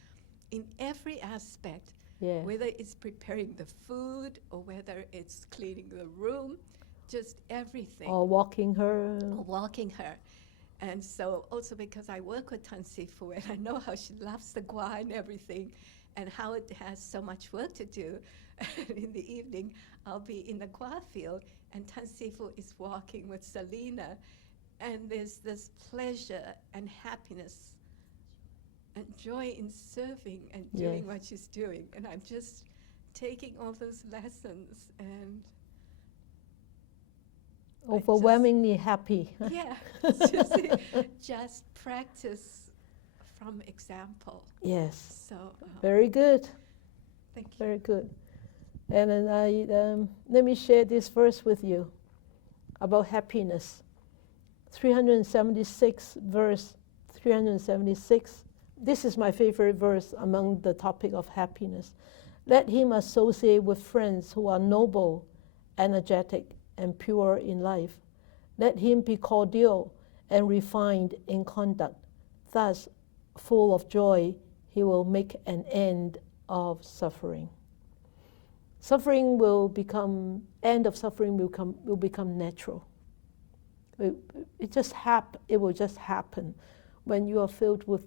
in every aspect, whether it's preparing the food or whether it's cleaning the room, just everything. Or walking her. Or walking her. And so also because I work with Tansifu and I know how she loves the gua and everything and how it has so much work to do. And in the evening, I'll be in the gua field and Tansifu is walking with Selena. And there's this pleasure and happiness and joy in serving and doing what she's doing. And I'm just taking all those lessons and overwhelmingly happy. Yeah, just practice from example. Yes. So very good. thank you. Very good. And then let me share this verse with you about happiness. 376, verse 376. This is my favorite verse among the topic of happiness. Let him associate with friends who are noble, energetic, and pure in life. Let him be cordial and refined in conduct. Thus, full of joy, he will make an end of suffering. End of suffering will become natural. It will just happen. When you are filled with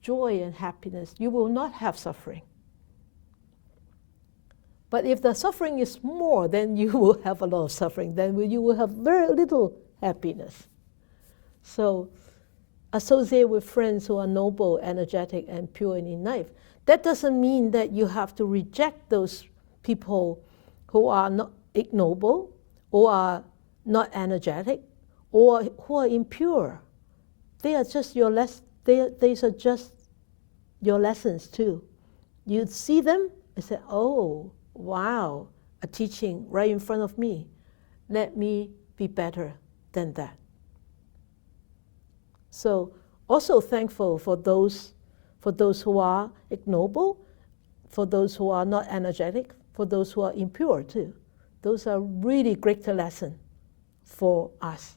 joy and happiness, you will not have suffering. But if the suffering is more, then you will have a lot of suffering. Then you will have very little happiness. So associate with friends who are noble, energetic, and pure in life. That doesn't mean that you have to reject those people who are not ignoble, or are not energetic, or who are impure. They are just your these are just your lessons too. You see them and say, oh, wow, a teaching right in front of me. Let me be better than that. So also thankful for those who are ignoble, for those who are not energetic, for those who are impure too. Those are really great lessons for us.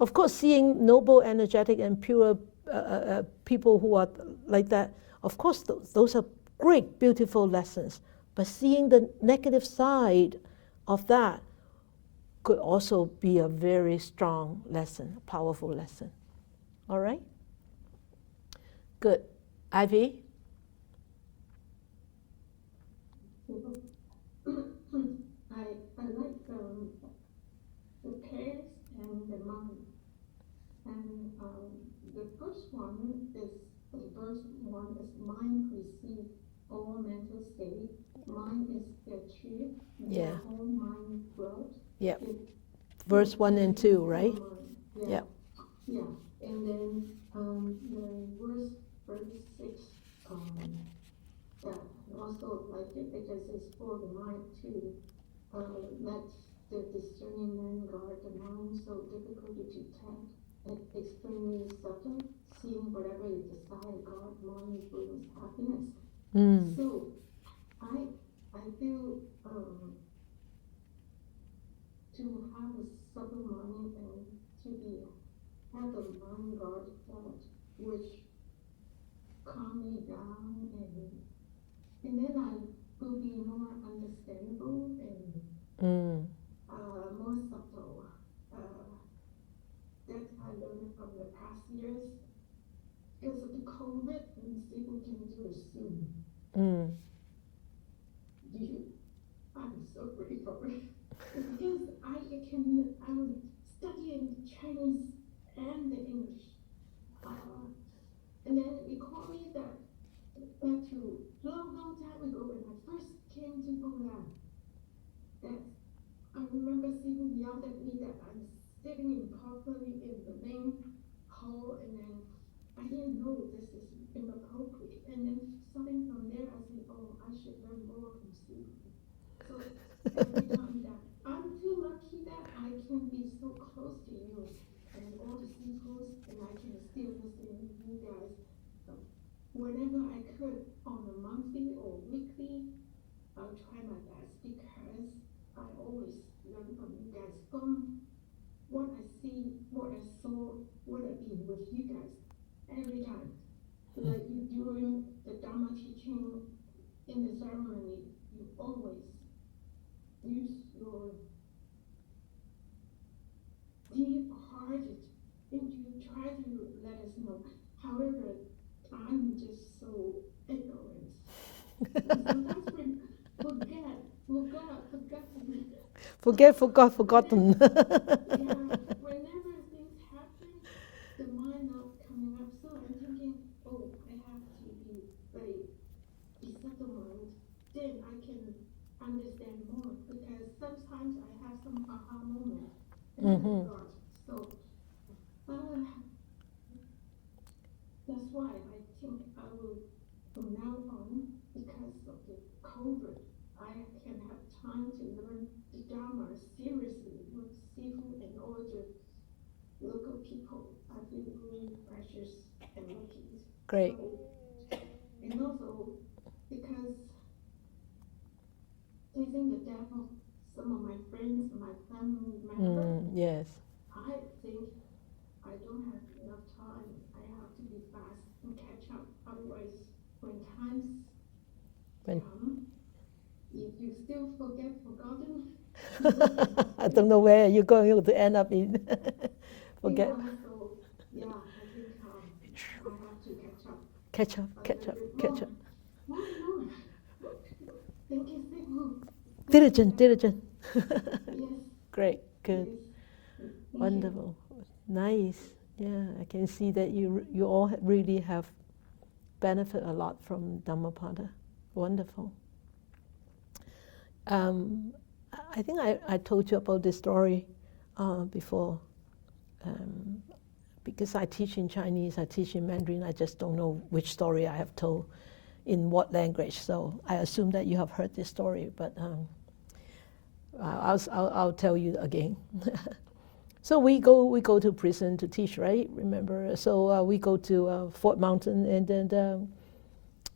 Of course, seeing noble, energetic, and pure people who are like that, of course, those are great, beautiful lessons. But seeing the negative side of that could also be a very strong lesson, powerful lesson. All right? Good. Ivy? I like the pairs and the mind. And the first one is mind receive all mental state. Mind is the truth. Yeah. The whole mind growth. Yeah. Verse 1 and 2, right? Yeah. Yeah. And then the verse 6, also like it because it's for the mind too. Let the discerning man guard the mind, so difficult to detect, and extremely subtle. Seeing whatever you decide, God mind brings happiness. So I feel to have a subtle mind and to have the mind guard that which calm me down, and then I will be more understandable and more subtle. That I learned from the past years. Because of the COVID, and people can do it soon. I'm so grateful. Because I was studying Chinese and the English. And then it called me that back to long time ago when I first came to Poland. That I remember Stephen yelled at me that I'm sitting improperly in the main hall, and then I didn't know this is inappropriate. And then starting from there, I said, oh, I should learn more from Stephen. So every time that I'm too lucky that I can be so close to you and all the sequels, and I can still listen to you guys whenever I could on a monthly or weekly. I'll try my best because I always learn from you guys, from what I see, what I saw, what I've been with you guys every time. Like you during the Dhamma teaching in the ceremony, you always use your deep hearted and you try to let us know. However, I'm just so ignorant. And sometimes we forgotten. Yeah, whenever things happen, the mind not coming up. So I'm thinking, oh, I have to be settled mind. Then I can understand more because sometimes I have some aha moment and I forgot. So that's why I think I will, from now on, because of the COVID, I can have time to learn the Dharma seriously with Sifu and all the local people. I feel really precious and lucky. Great. So, and also because facing the death of some of my friends, my family members, yes. I think I don't have enough time. I have to be fast and catch up. Otherwise, when times come, if you still forgotten. I don't know where you're going to end up in. Forget. Yeah, so, yeah, I think I have to catch up. Catch up. More. Thank you, Sifu. Diligent. Yes. Great, good, Yes. Thank wonderful, nice. Yeah, I can see that you all really have benefit a lot from Dhammapada. Wonderful. I think I told you about this story before. Because I teach in Chinese, I teach in Mandarin, I just don't know which story I have told in what language. So I assume that you have heard this story, but I'll tell you again. So we go to prison to teach, right? Remember? So we go to Fort Mountain, and then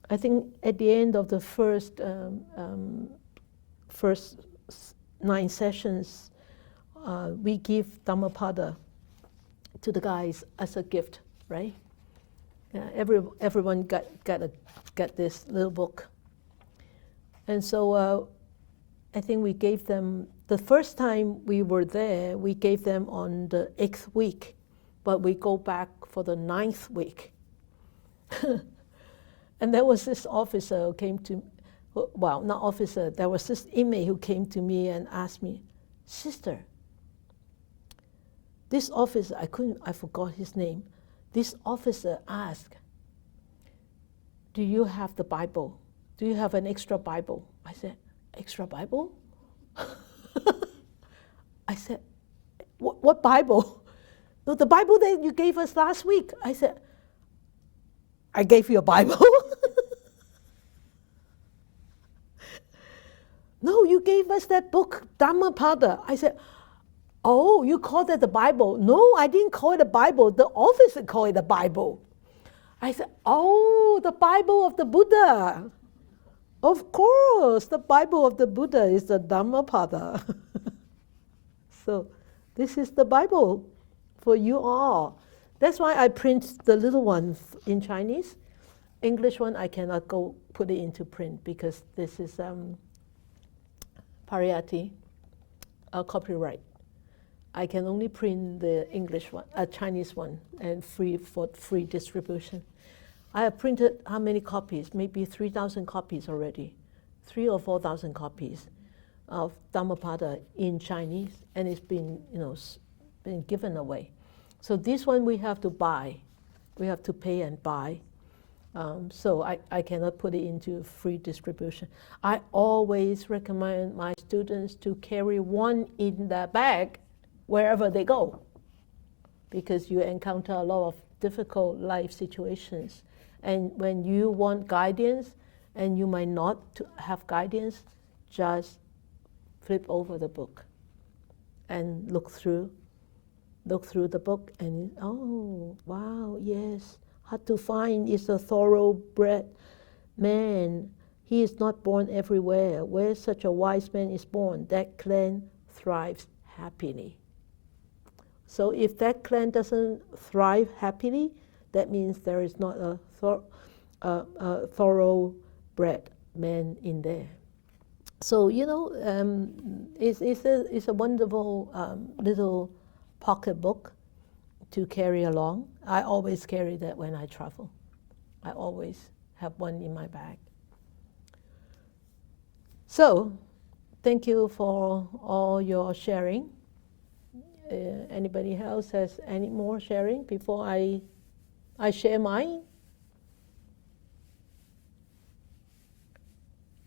I think at the end of the first 9 sessions, we give Dhammapada to the guys as a gift, right? Everyone got this little book, and so I think we gave them the first time we were there. We gave them on the 8th week, but we go back for the 9th week. And there was this officer who came to, well, not officer. There was this inmate who came to me and asked me, "Sister, this officer, I forgot his name. This officer asked, do you have the Bible? Do you have an extra Bible?" I said, "Extra Bible?" I said, what Bible? "No, the Bible that you gave us last week." I said, "I gave you a Bible?" "No, you gave us that book, Dhammapada." I said, "Oh, you call that the Bible?" "No, I didn't call it a Bible. The officer called it a Bible." I said, "Oh, the Bible of the Buddha." "Of course, the Bible of the Buddha is the Dhammapada." So this is the Bible for you all. That's why I print the little one in Chinese. English one, I cannot go put it into print because this is pariyati, copyright. I can only print the English one, Chinese one, and for free distribution. I have printed how many copies? Maybe 3,000 copies already, 3,000 or 4,000 copies of Dhammapada in Chinese, and it's been, been given away. So this one we have to buy, we have to pay and buy. So I cannot put it into free distribution. I always recommend my students to carry one in their bag wherever they go, because you encounter a lot of difficult life situations. And when you want guidance and you might not have guidance, just flip over the book and look through the book and, oh, wow, yes, hard to find is a thoroughbred man. He is not born everywhere. Where such a wise man is born, that clan thrives happily. So if that clan doesn't thrive happily, that means there is not a thoroughbred man in there. So, it's a wonderful little pocket book to carry along. I always carry that when I travel. I always have one in my bag. So, thank you for all your sharing. Anybody else has any more sharing before I share mine?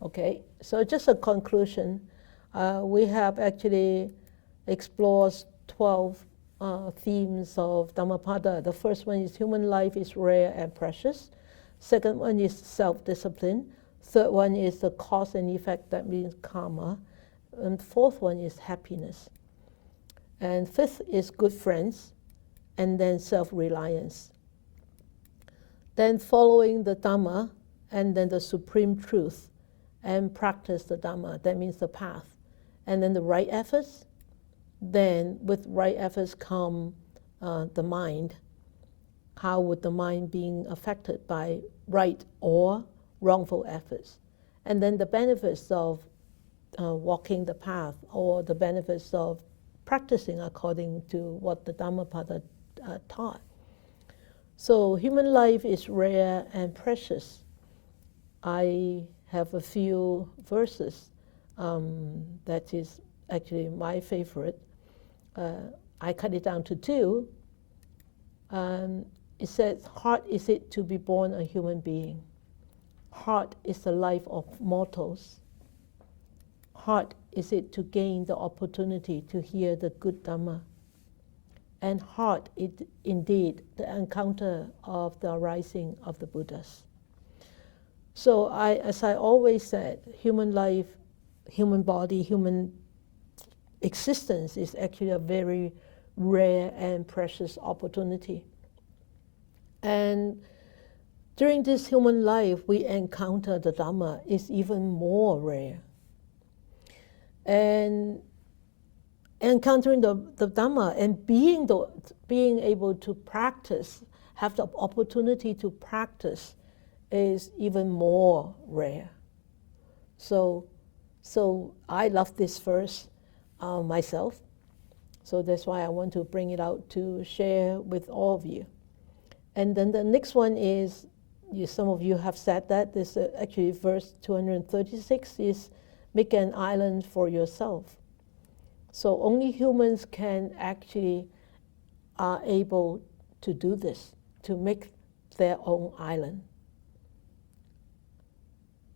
Okay, so just a conclusion. We have actually explored 12 themes of Dhammapada. The first one is human life is rare and precious. Second one is self-discipline. Third one is the cause and effect, that means karma. And fourth one is happiness. And fifth is good friends, and then self-reliance. Then following the Dhamma, and then the supreme truth, and practice the Dhamma, that means the path. And then the right efforts, then with right efforts come the mind. How would the mind being affected by right or wrongful efforts? And then the benefits of walking the path, or the benefits of practicing according to what the Dhammapada taught. So human life is rare and precious. I have a few verses that is actually my favorite. I cut it down to 2. It says, hard is it to be born a human being. Hard is the life of mortals. Hard is it to gain the opportunity to hear the good Dhamma. And hard it indeed the encounter of the arising of the Buddhas. So as I always said, human life, human body, human existence is actually a very rare and precious opportunity. And during this human life, we encounter the Dhamma is even more rare. And encountering the Dhamma and being able to practice, have the opportunity to practice, is even more rare. So I love this verse myself. So that's why I want to bring it out to share with all of you. And then the next one is, some of you have said that, this actually verse 236 is, make an island for yourself. So only humans can actually are able to do this, to make their own island.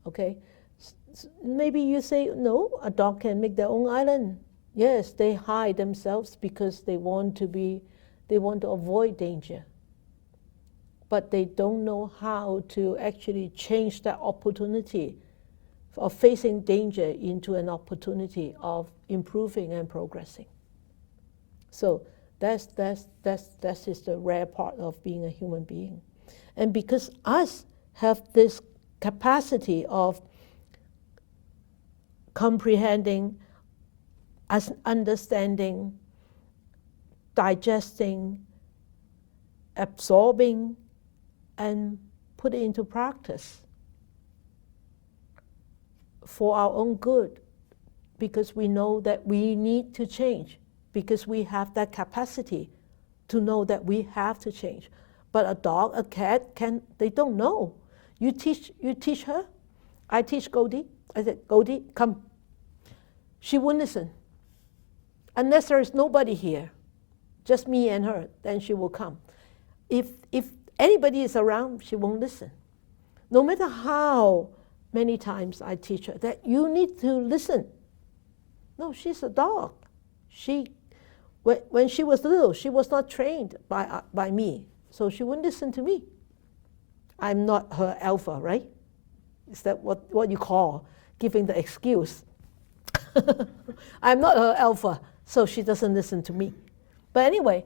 Okay? Maybe you say, no, a dog can make their own island. Yes, they hide themselves because they want to avoid danger. But they don't know how to actually change that opportunity of facing danger into an opportunity of improving and progressing. So that is the rare part of being a human being. And because us have this capacity of comprehending, as understanding, digesting, absorbing, and put it into practice for our own good, because we know that we need to change, because we have that capacity to know that we have to change. But a dog, a cat, they don't know. You teach her. I teach Goldie. I said, Goldie, come. She won't listen. Unless there is nobody here, just me and her, then she will come. If anybody is around, she won't listen. No matter how many times I teach her that you need to listen. No, she's a dog. When she was little, she was not trained by me, so she wouldn't listen to me. I'm not her alpha, right? Is that what you call giving the excuse? I'm not her alpha, so she doesn't listen to me. But anyway,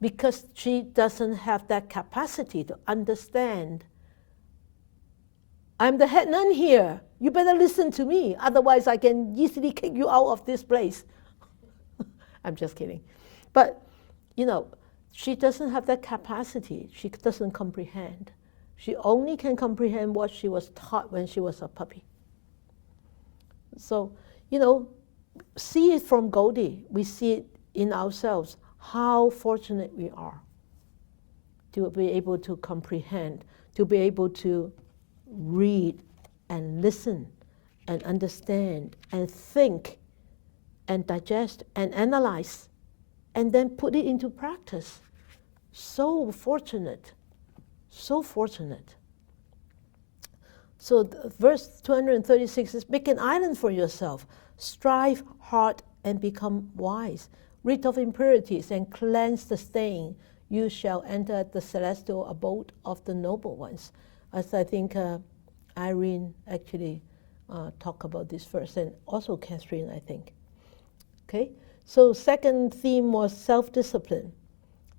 because she doesn't have that capacity to understand, I'm the head nun here. You better listen to me, otherwise I can easily kick you out of this place. I'm just kidding. But, she doesn't have that capacity. She doesn't comprehend. She only can comprehend what she was taught when she was a puppy. So, see it from Goldie. We see it in ourselves, how fortunate we are to be able to comprehend, to be able to read and listen and understand and think and digest and analyze and then put it into practice. So fortunate, so fortunate. So verse 236 is, make an island for yourself, strive hard and become wise, rid of impurities and cleanse the stain, you shall enter the celestial abode of the noble ones. As I think Irene actually talked about this verse, and also Catherine, I think. Okay, so second theme was self-discipline.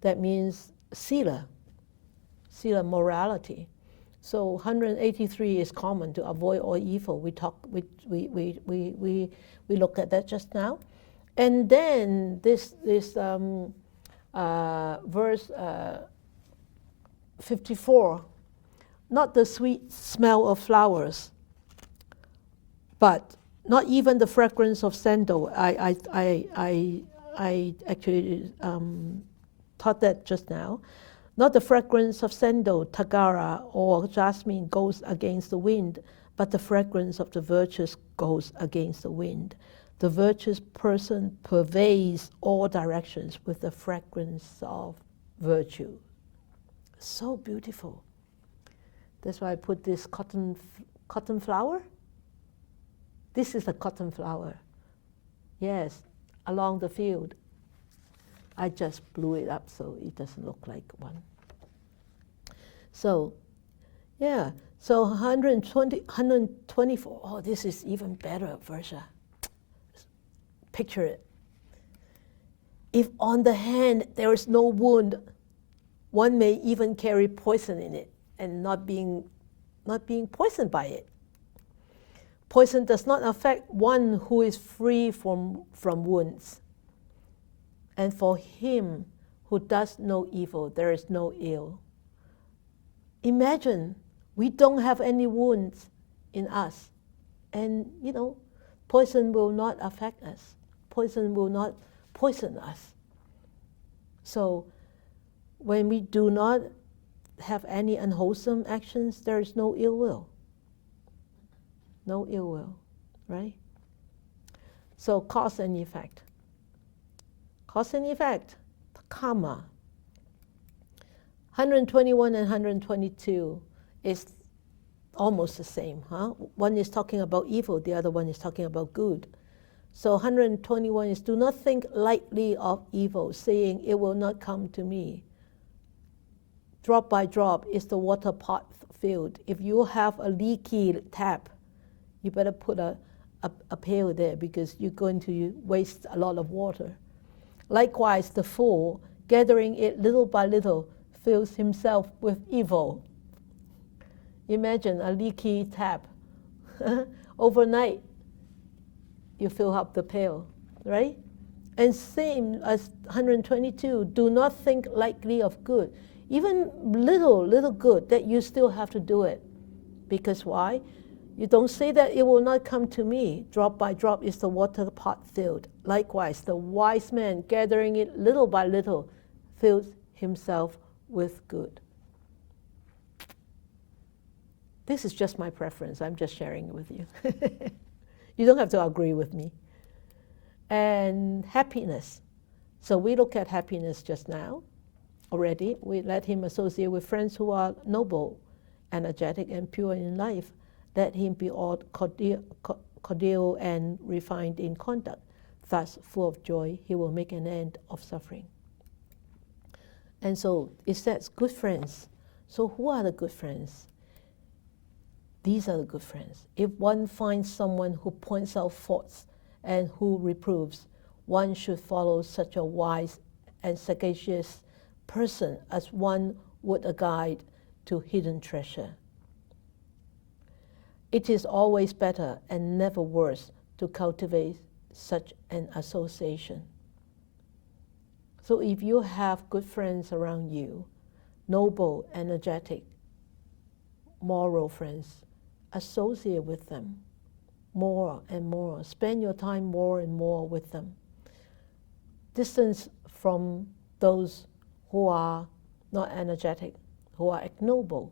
That means sila, morality. So 183 is common, to avoid all evil. We looked at that just now. And then this verse 54, not the sweet smell of flowers, but not even the fragrance of sandal. I actually taught that just now. Not the fragrance of sandal, tagara, or jasmine goes against the wind, but the fragrance of the virtuous goes against the wind. The virtuous person pervades all directions with the fragrance of virtue. So beautiful. That's why I put this cotton flower. This is a cotton flower. Yes, along the field. I just blew it up so it doesn't look like one. So, yeah, so 124. Oh, this is even better, Versha. Picture it. If on the hand there is no wound, one may even carry poison in it and not being poisoned by it. Poison does not affect one who is free from wounds. And for him who does no evil, there is no ill. Imagine we don't have any wounds in us. And, poison will not affect us. Poison will not poison us. So when we do not have any unwholesome actions, there is no ill will. No ill will, right? So cause and effect. Cause and effect, karma. 121 and 122 is almost the same, huh? One is talking about evil, the other one is talking about good. So 121 is, do not think lightly of evil, saying it will not come to me. Drop by drop is the water pot filled. If you have a leaky tap, you better put a pail there because you're going to waste a lot of water. Likewise, the fool, gathering it little by little, fills himself with evil. Imagine a leaky tap. Overnight, you fill up the pail, right? And same as 122, do not think lightly of good. Even little good, that you still have to do it. Because why? You don't say that it will not come to me. Drop by drop is the water pot filled. Likewise, the wise man, gathering it little by little, fills himself with good. This is just my preference. I'm just sharing it with you. You don't have to agree with me. And happiness. So we look at happiness just now already. We let him associate with friends who are noble, energetic, and pure in life. Let him be all cordial and refined in conduct. Thus, full of joy, he will make an end of suffering. And so it says good friends. So who are the good friends? These are the good friends. If one finds someone who points out faults and who reproves, one should follow such a wise and sagacious person as one would a guide to hidden treasure. It is always better and never worse to cultivate such an association. So if you have good friends around you, noble, energetic, moral friends, associate with them more and more. Spend your time more and more with them. Distance from those who are not energetic, who are ignoble,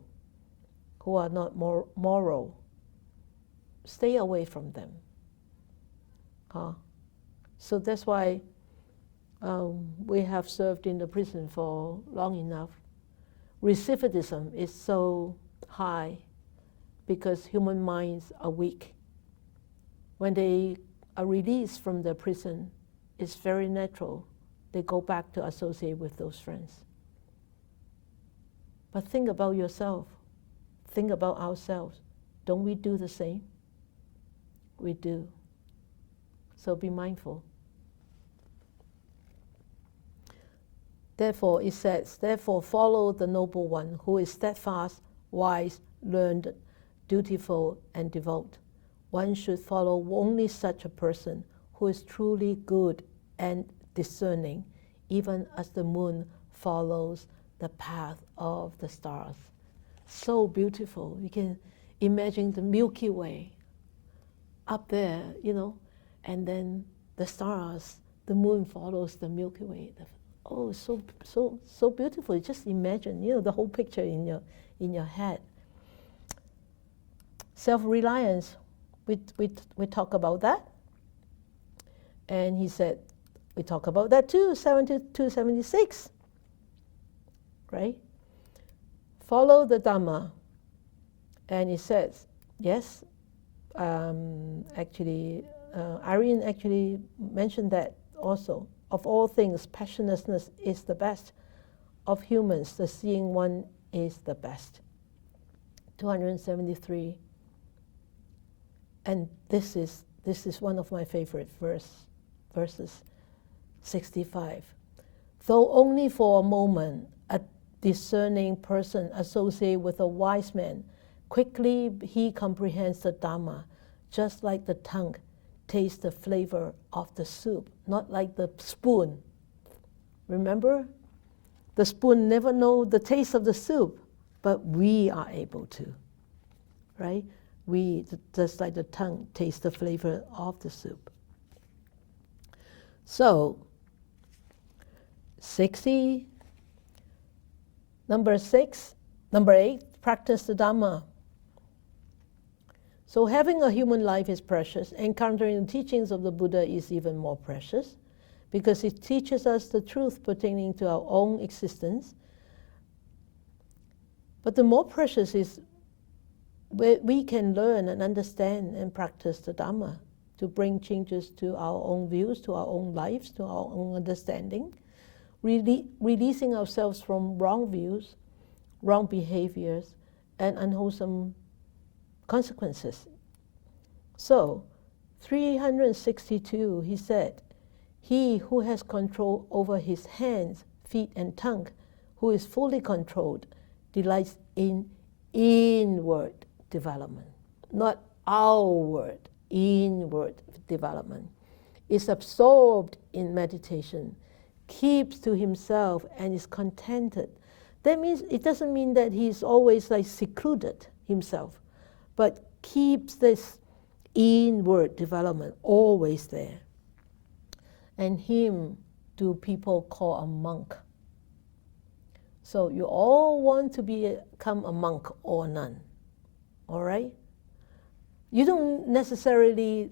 who are not moral. Stay away from them. So that's why we have served in the prison for long enough. Recidivism is so high because human minds are weak. When they are released from the prison, it's very natural. They go back to associate with those friends. But think about yourself. Think about ourselves. Don't we do the same? We do. So be mindful. Therefore, it says, therefore follow the noble one who is steadfast, wise, learned, dutiful, and devout. One should follow only such a person who is truly good and discerning, even as the moon follows the path of the stars. So beautiful. You can imagine the Milky Way up there, and then the stars, the moon follows the Milky Way. Oh, so beautiful. Just imagine, the whole picture in your head. self-reliance. We talk about that. And he said, we talk about that too, 72, 76. Right? Follow the Dhamma. And he says, yes, actually, Irene actually mentioned that also. Of all things, passionlessness is the best. Of humans, the seeing one is the best. 273. And this is one of my favorite verses. 65. Though only for a moment, a discerning person associated with a wise man, quickly he comprehends the Dhamma, just like the tongue tastes the flavor of the soup, not like the spoon. Remember? The spoon never knows the taste of the soup, but we are able to, right? We, just like the tongue, taste the flavor of the soup. So, 60, number 8, practice the Dhamma. So having a human life is precious. Encountering the teachings of the Buddha is even more precious because it teaches us the truth pertaining to our own existence. But the more precious is we can learn and understand and practice the Dhamma to bring changes to our own views, to our own lives, to our own understanding, releasing ourselves from wrong views, wrong behaviors, and unwholesome consequences. So, 362, he said, he who has control over his hands, feet, and tongue, who is fully controlled, delights in inward development, not outward, inward development, is absorbed in meditation, keeps to himself and is contented. That means, it doesn't mean that he's always like secluded himself, but keeps this inward development always there. And him do people call a monk. So you all want to become a monk or a nun, all right? You don't necessarily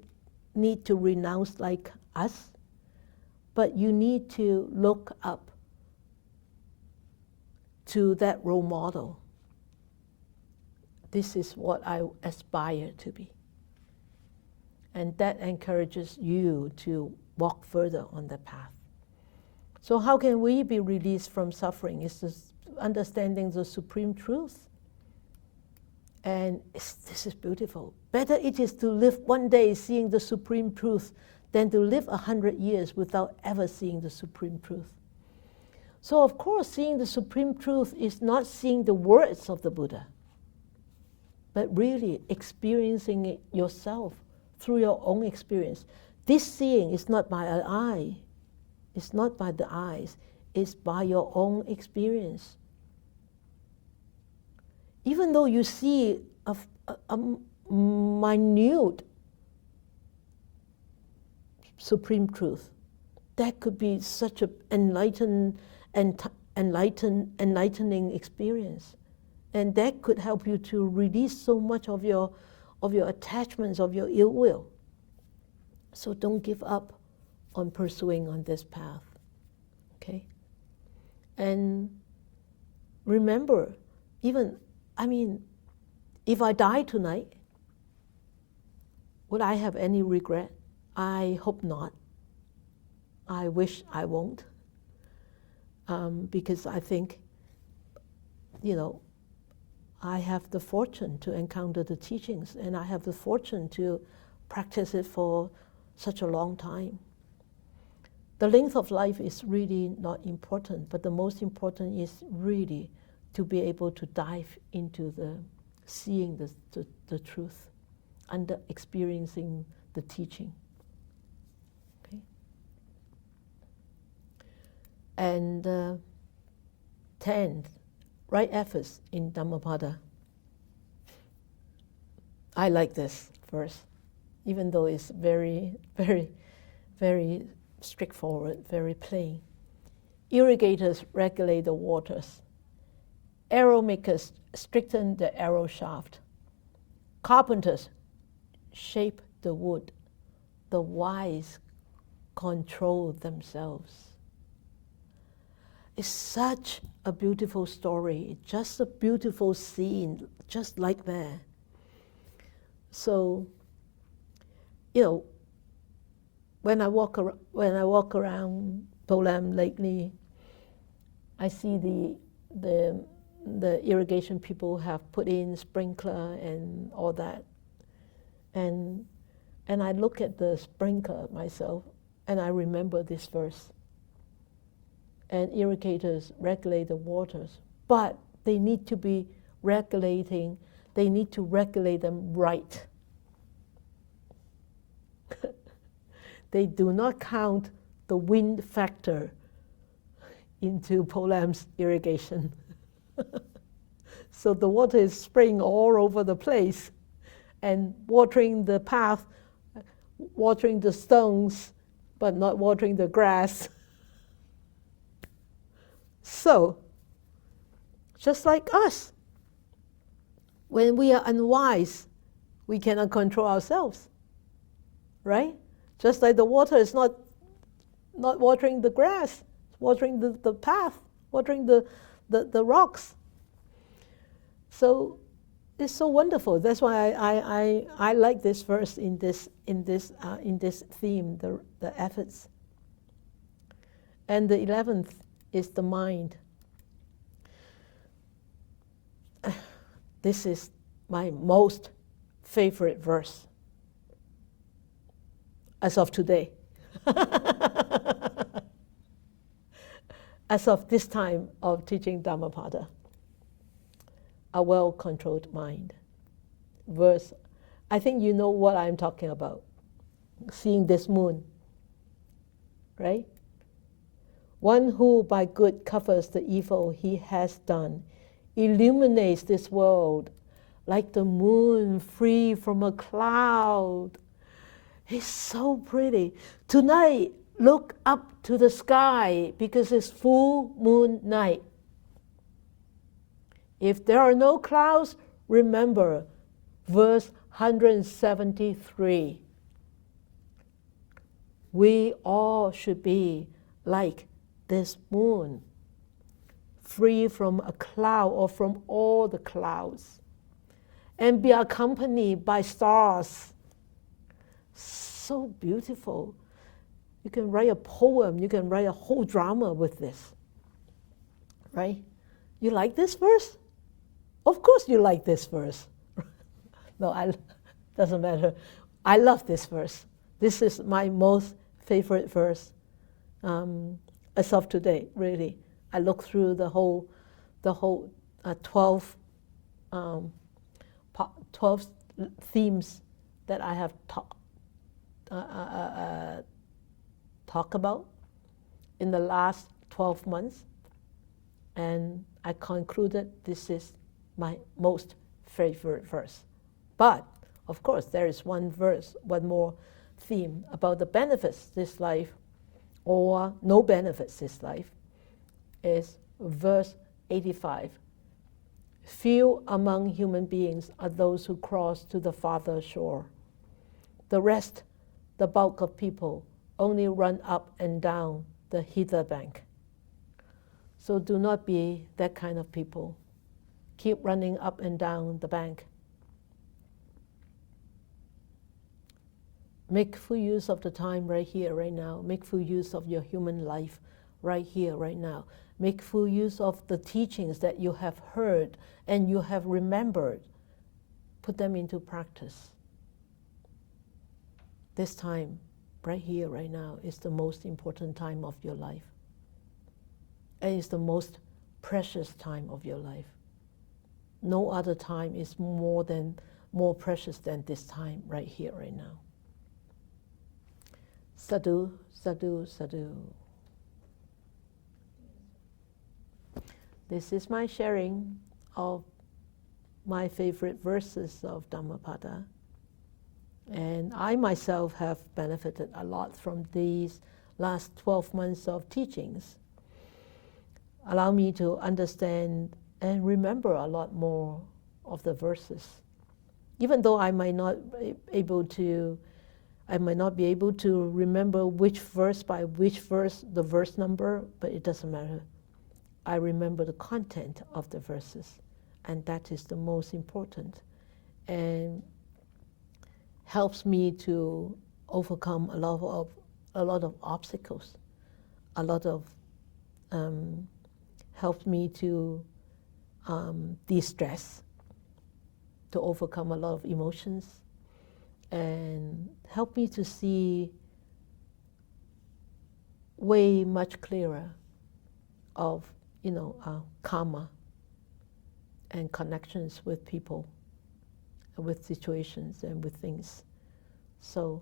need to renounce like us, but you need to look up to that role model. This is what I aspire to be. And that encourages you to walk further on the path. So how can we be released from suffering? It's just understanding the supreme truth. And this is beautiful. Better it is to live one day seeing the supreme truth than to live 100 years without ever seeing the supreme truth. So of course, seeing the supreme truth is not seeing the words of the Buddha, but really experiencing it yourself through your own experience. This seeing is not by an eye. It's not by the eyes. It's by your own experience. Even though you see a minute supreme truth, that could be such an enlightening experience. And that could help you to release so much of your attachments, of your ill will. So don't give up on pursuing on this path, okay? And remember, if I die tonight, would I have any regret? I hope not. I wish I won't, because I think, I have the fortune to encounter the teachings, and I have the fortune to practice it for such a long time. The length of life is really not important, but the most important is really to be able to dive into the seeing the truth, under experiencing the teaching. Okay? And 10, right efforts in Dhammapada. I like this verse, even though it's very, very, very straightforward, very plain. Irrigators regulate the waters. Arrow makers straighten the arrow shaft. carpenters shape the wood. The wise control themselves. It's such a beautiful story, just a beautiful scene, just like that. So, you know, when I walk around Tolam lately, I see the irrigation people have put in sprinkler and all that, and I look at the sprinkler myself, and I remember this verse. And irrigators regulate the waters, but they need to be regulating. They need to regulate them right. They do not count the wind factor into Polam's irrigation. So the water is spraying all over the place and watering the path, watering the stones, but not watering the grass. So, just like us, when we are unwise, we cannot control ourselves, right? Just like the water is not watering the grass, watering the path, watering the rocks. So it's so wonderful. That's why I like this verse in this theme, the efforts. And the 11th is the mind. This is my most favorite verse as of today. As of this time of teaching Dhammapada. A well-controlled mind. Verse, I think you know what I'm talking about. Seeing this moon, right? One who by good covers the evil he has done, illuminates this world like the moon free from a cloud. It's so pretty. Tonight, look up to the sky because it's full moon night. If there are no clouds, remember verse 173. We all should be like this moon, free from a cloud or from all the clouds, and be accompanied by stars. So beautiful. You can write a poem, you can write a whole drama with this, right? You like this verse? Of course you like this verse. No, doesn't matter. I love this verse. This is my most favorite verse as of today, really. I look through the whole 12 themes that I have talked about in the last 12 months, and I concluded this is my most favorite verse. But, of course, there is one verse, one more theme about the benefits this life or no benefits this life, is verse 85. Few among human beings are those who cross to the farther shore. The rest, the bulk of people, only run up and down the hither bank. So do not be that kind of people. Keep running up and down the bank. Make full use of the time right here, right now. Make full use of your human life right here, right now. Make full use of the teachings that you have heard and you have remembered. Put them into practice. This time, right here, right now, is the most important time of your life. And it's the most precious time of your life. No other time is more precious than this time right here, right now. Sadhu, sadhu, sadhu. This is my sharing of my favorite verses of Dhammapada. And I myself have benefited a lot from these last 12 months of teachings. Allow me to understand and remember a lot more of the verses. even though I might not be able to remember which verse by which verse, the verse number, but it doesn't matter. I remember the content of the verses, and that is the most important, and helps me to overcome a lot of obstacles, helps me to de-stress, to overcome a lot of emotions, and help me to see way much clearer of karma and connections with people, with situations, and with things. So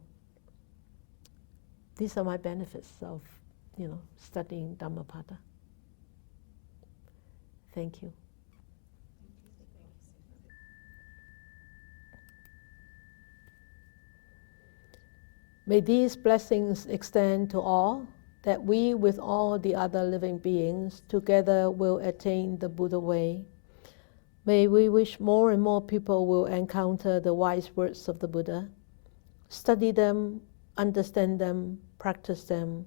these are my benefits of studying Dhammapada. Thank you. May these blessings extend to all, that we with all the other living beings together will attain the Buddha way. May we wish more and more people will encounter the wise words of the Buddha, study them, understand them, practice them,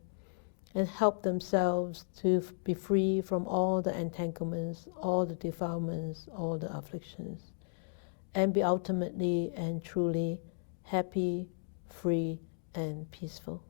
and help themselves to be free from all the entanglements, all the defilements, all the afflictions, and be ultimately and truly happy, free, and peaceful.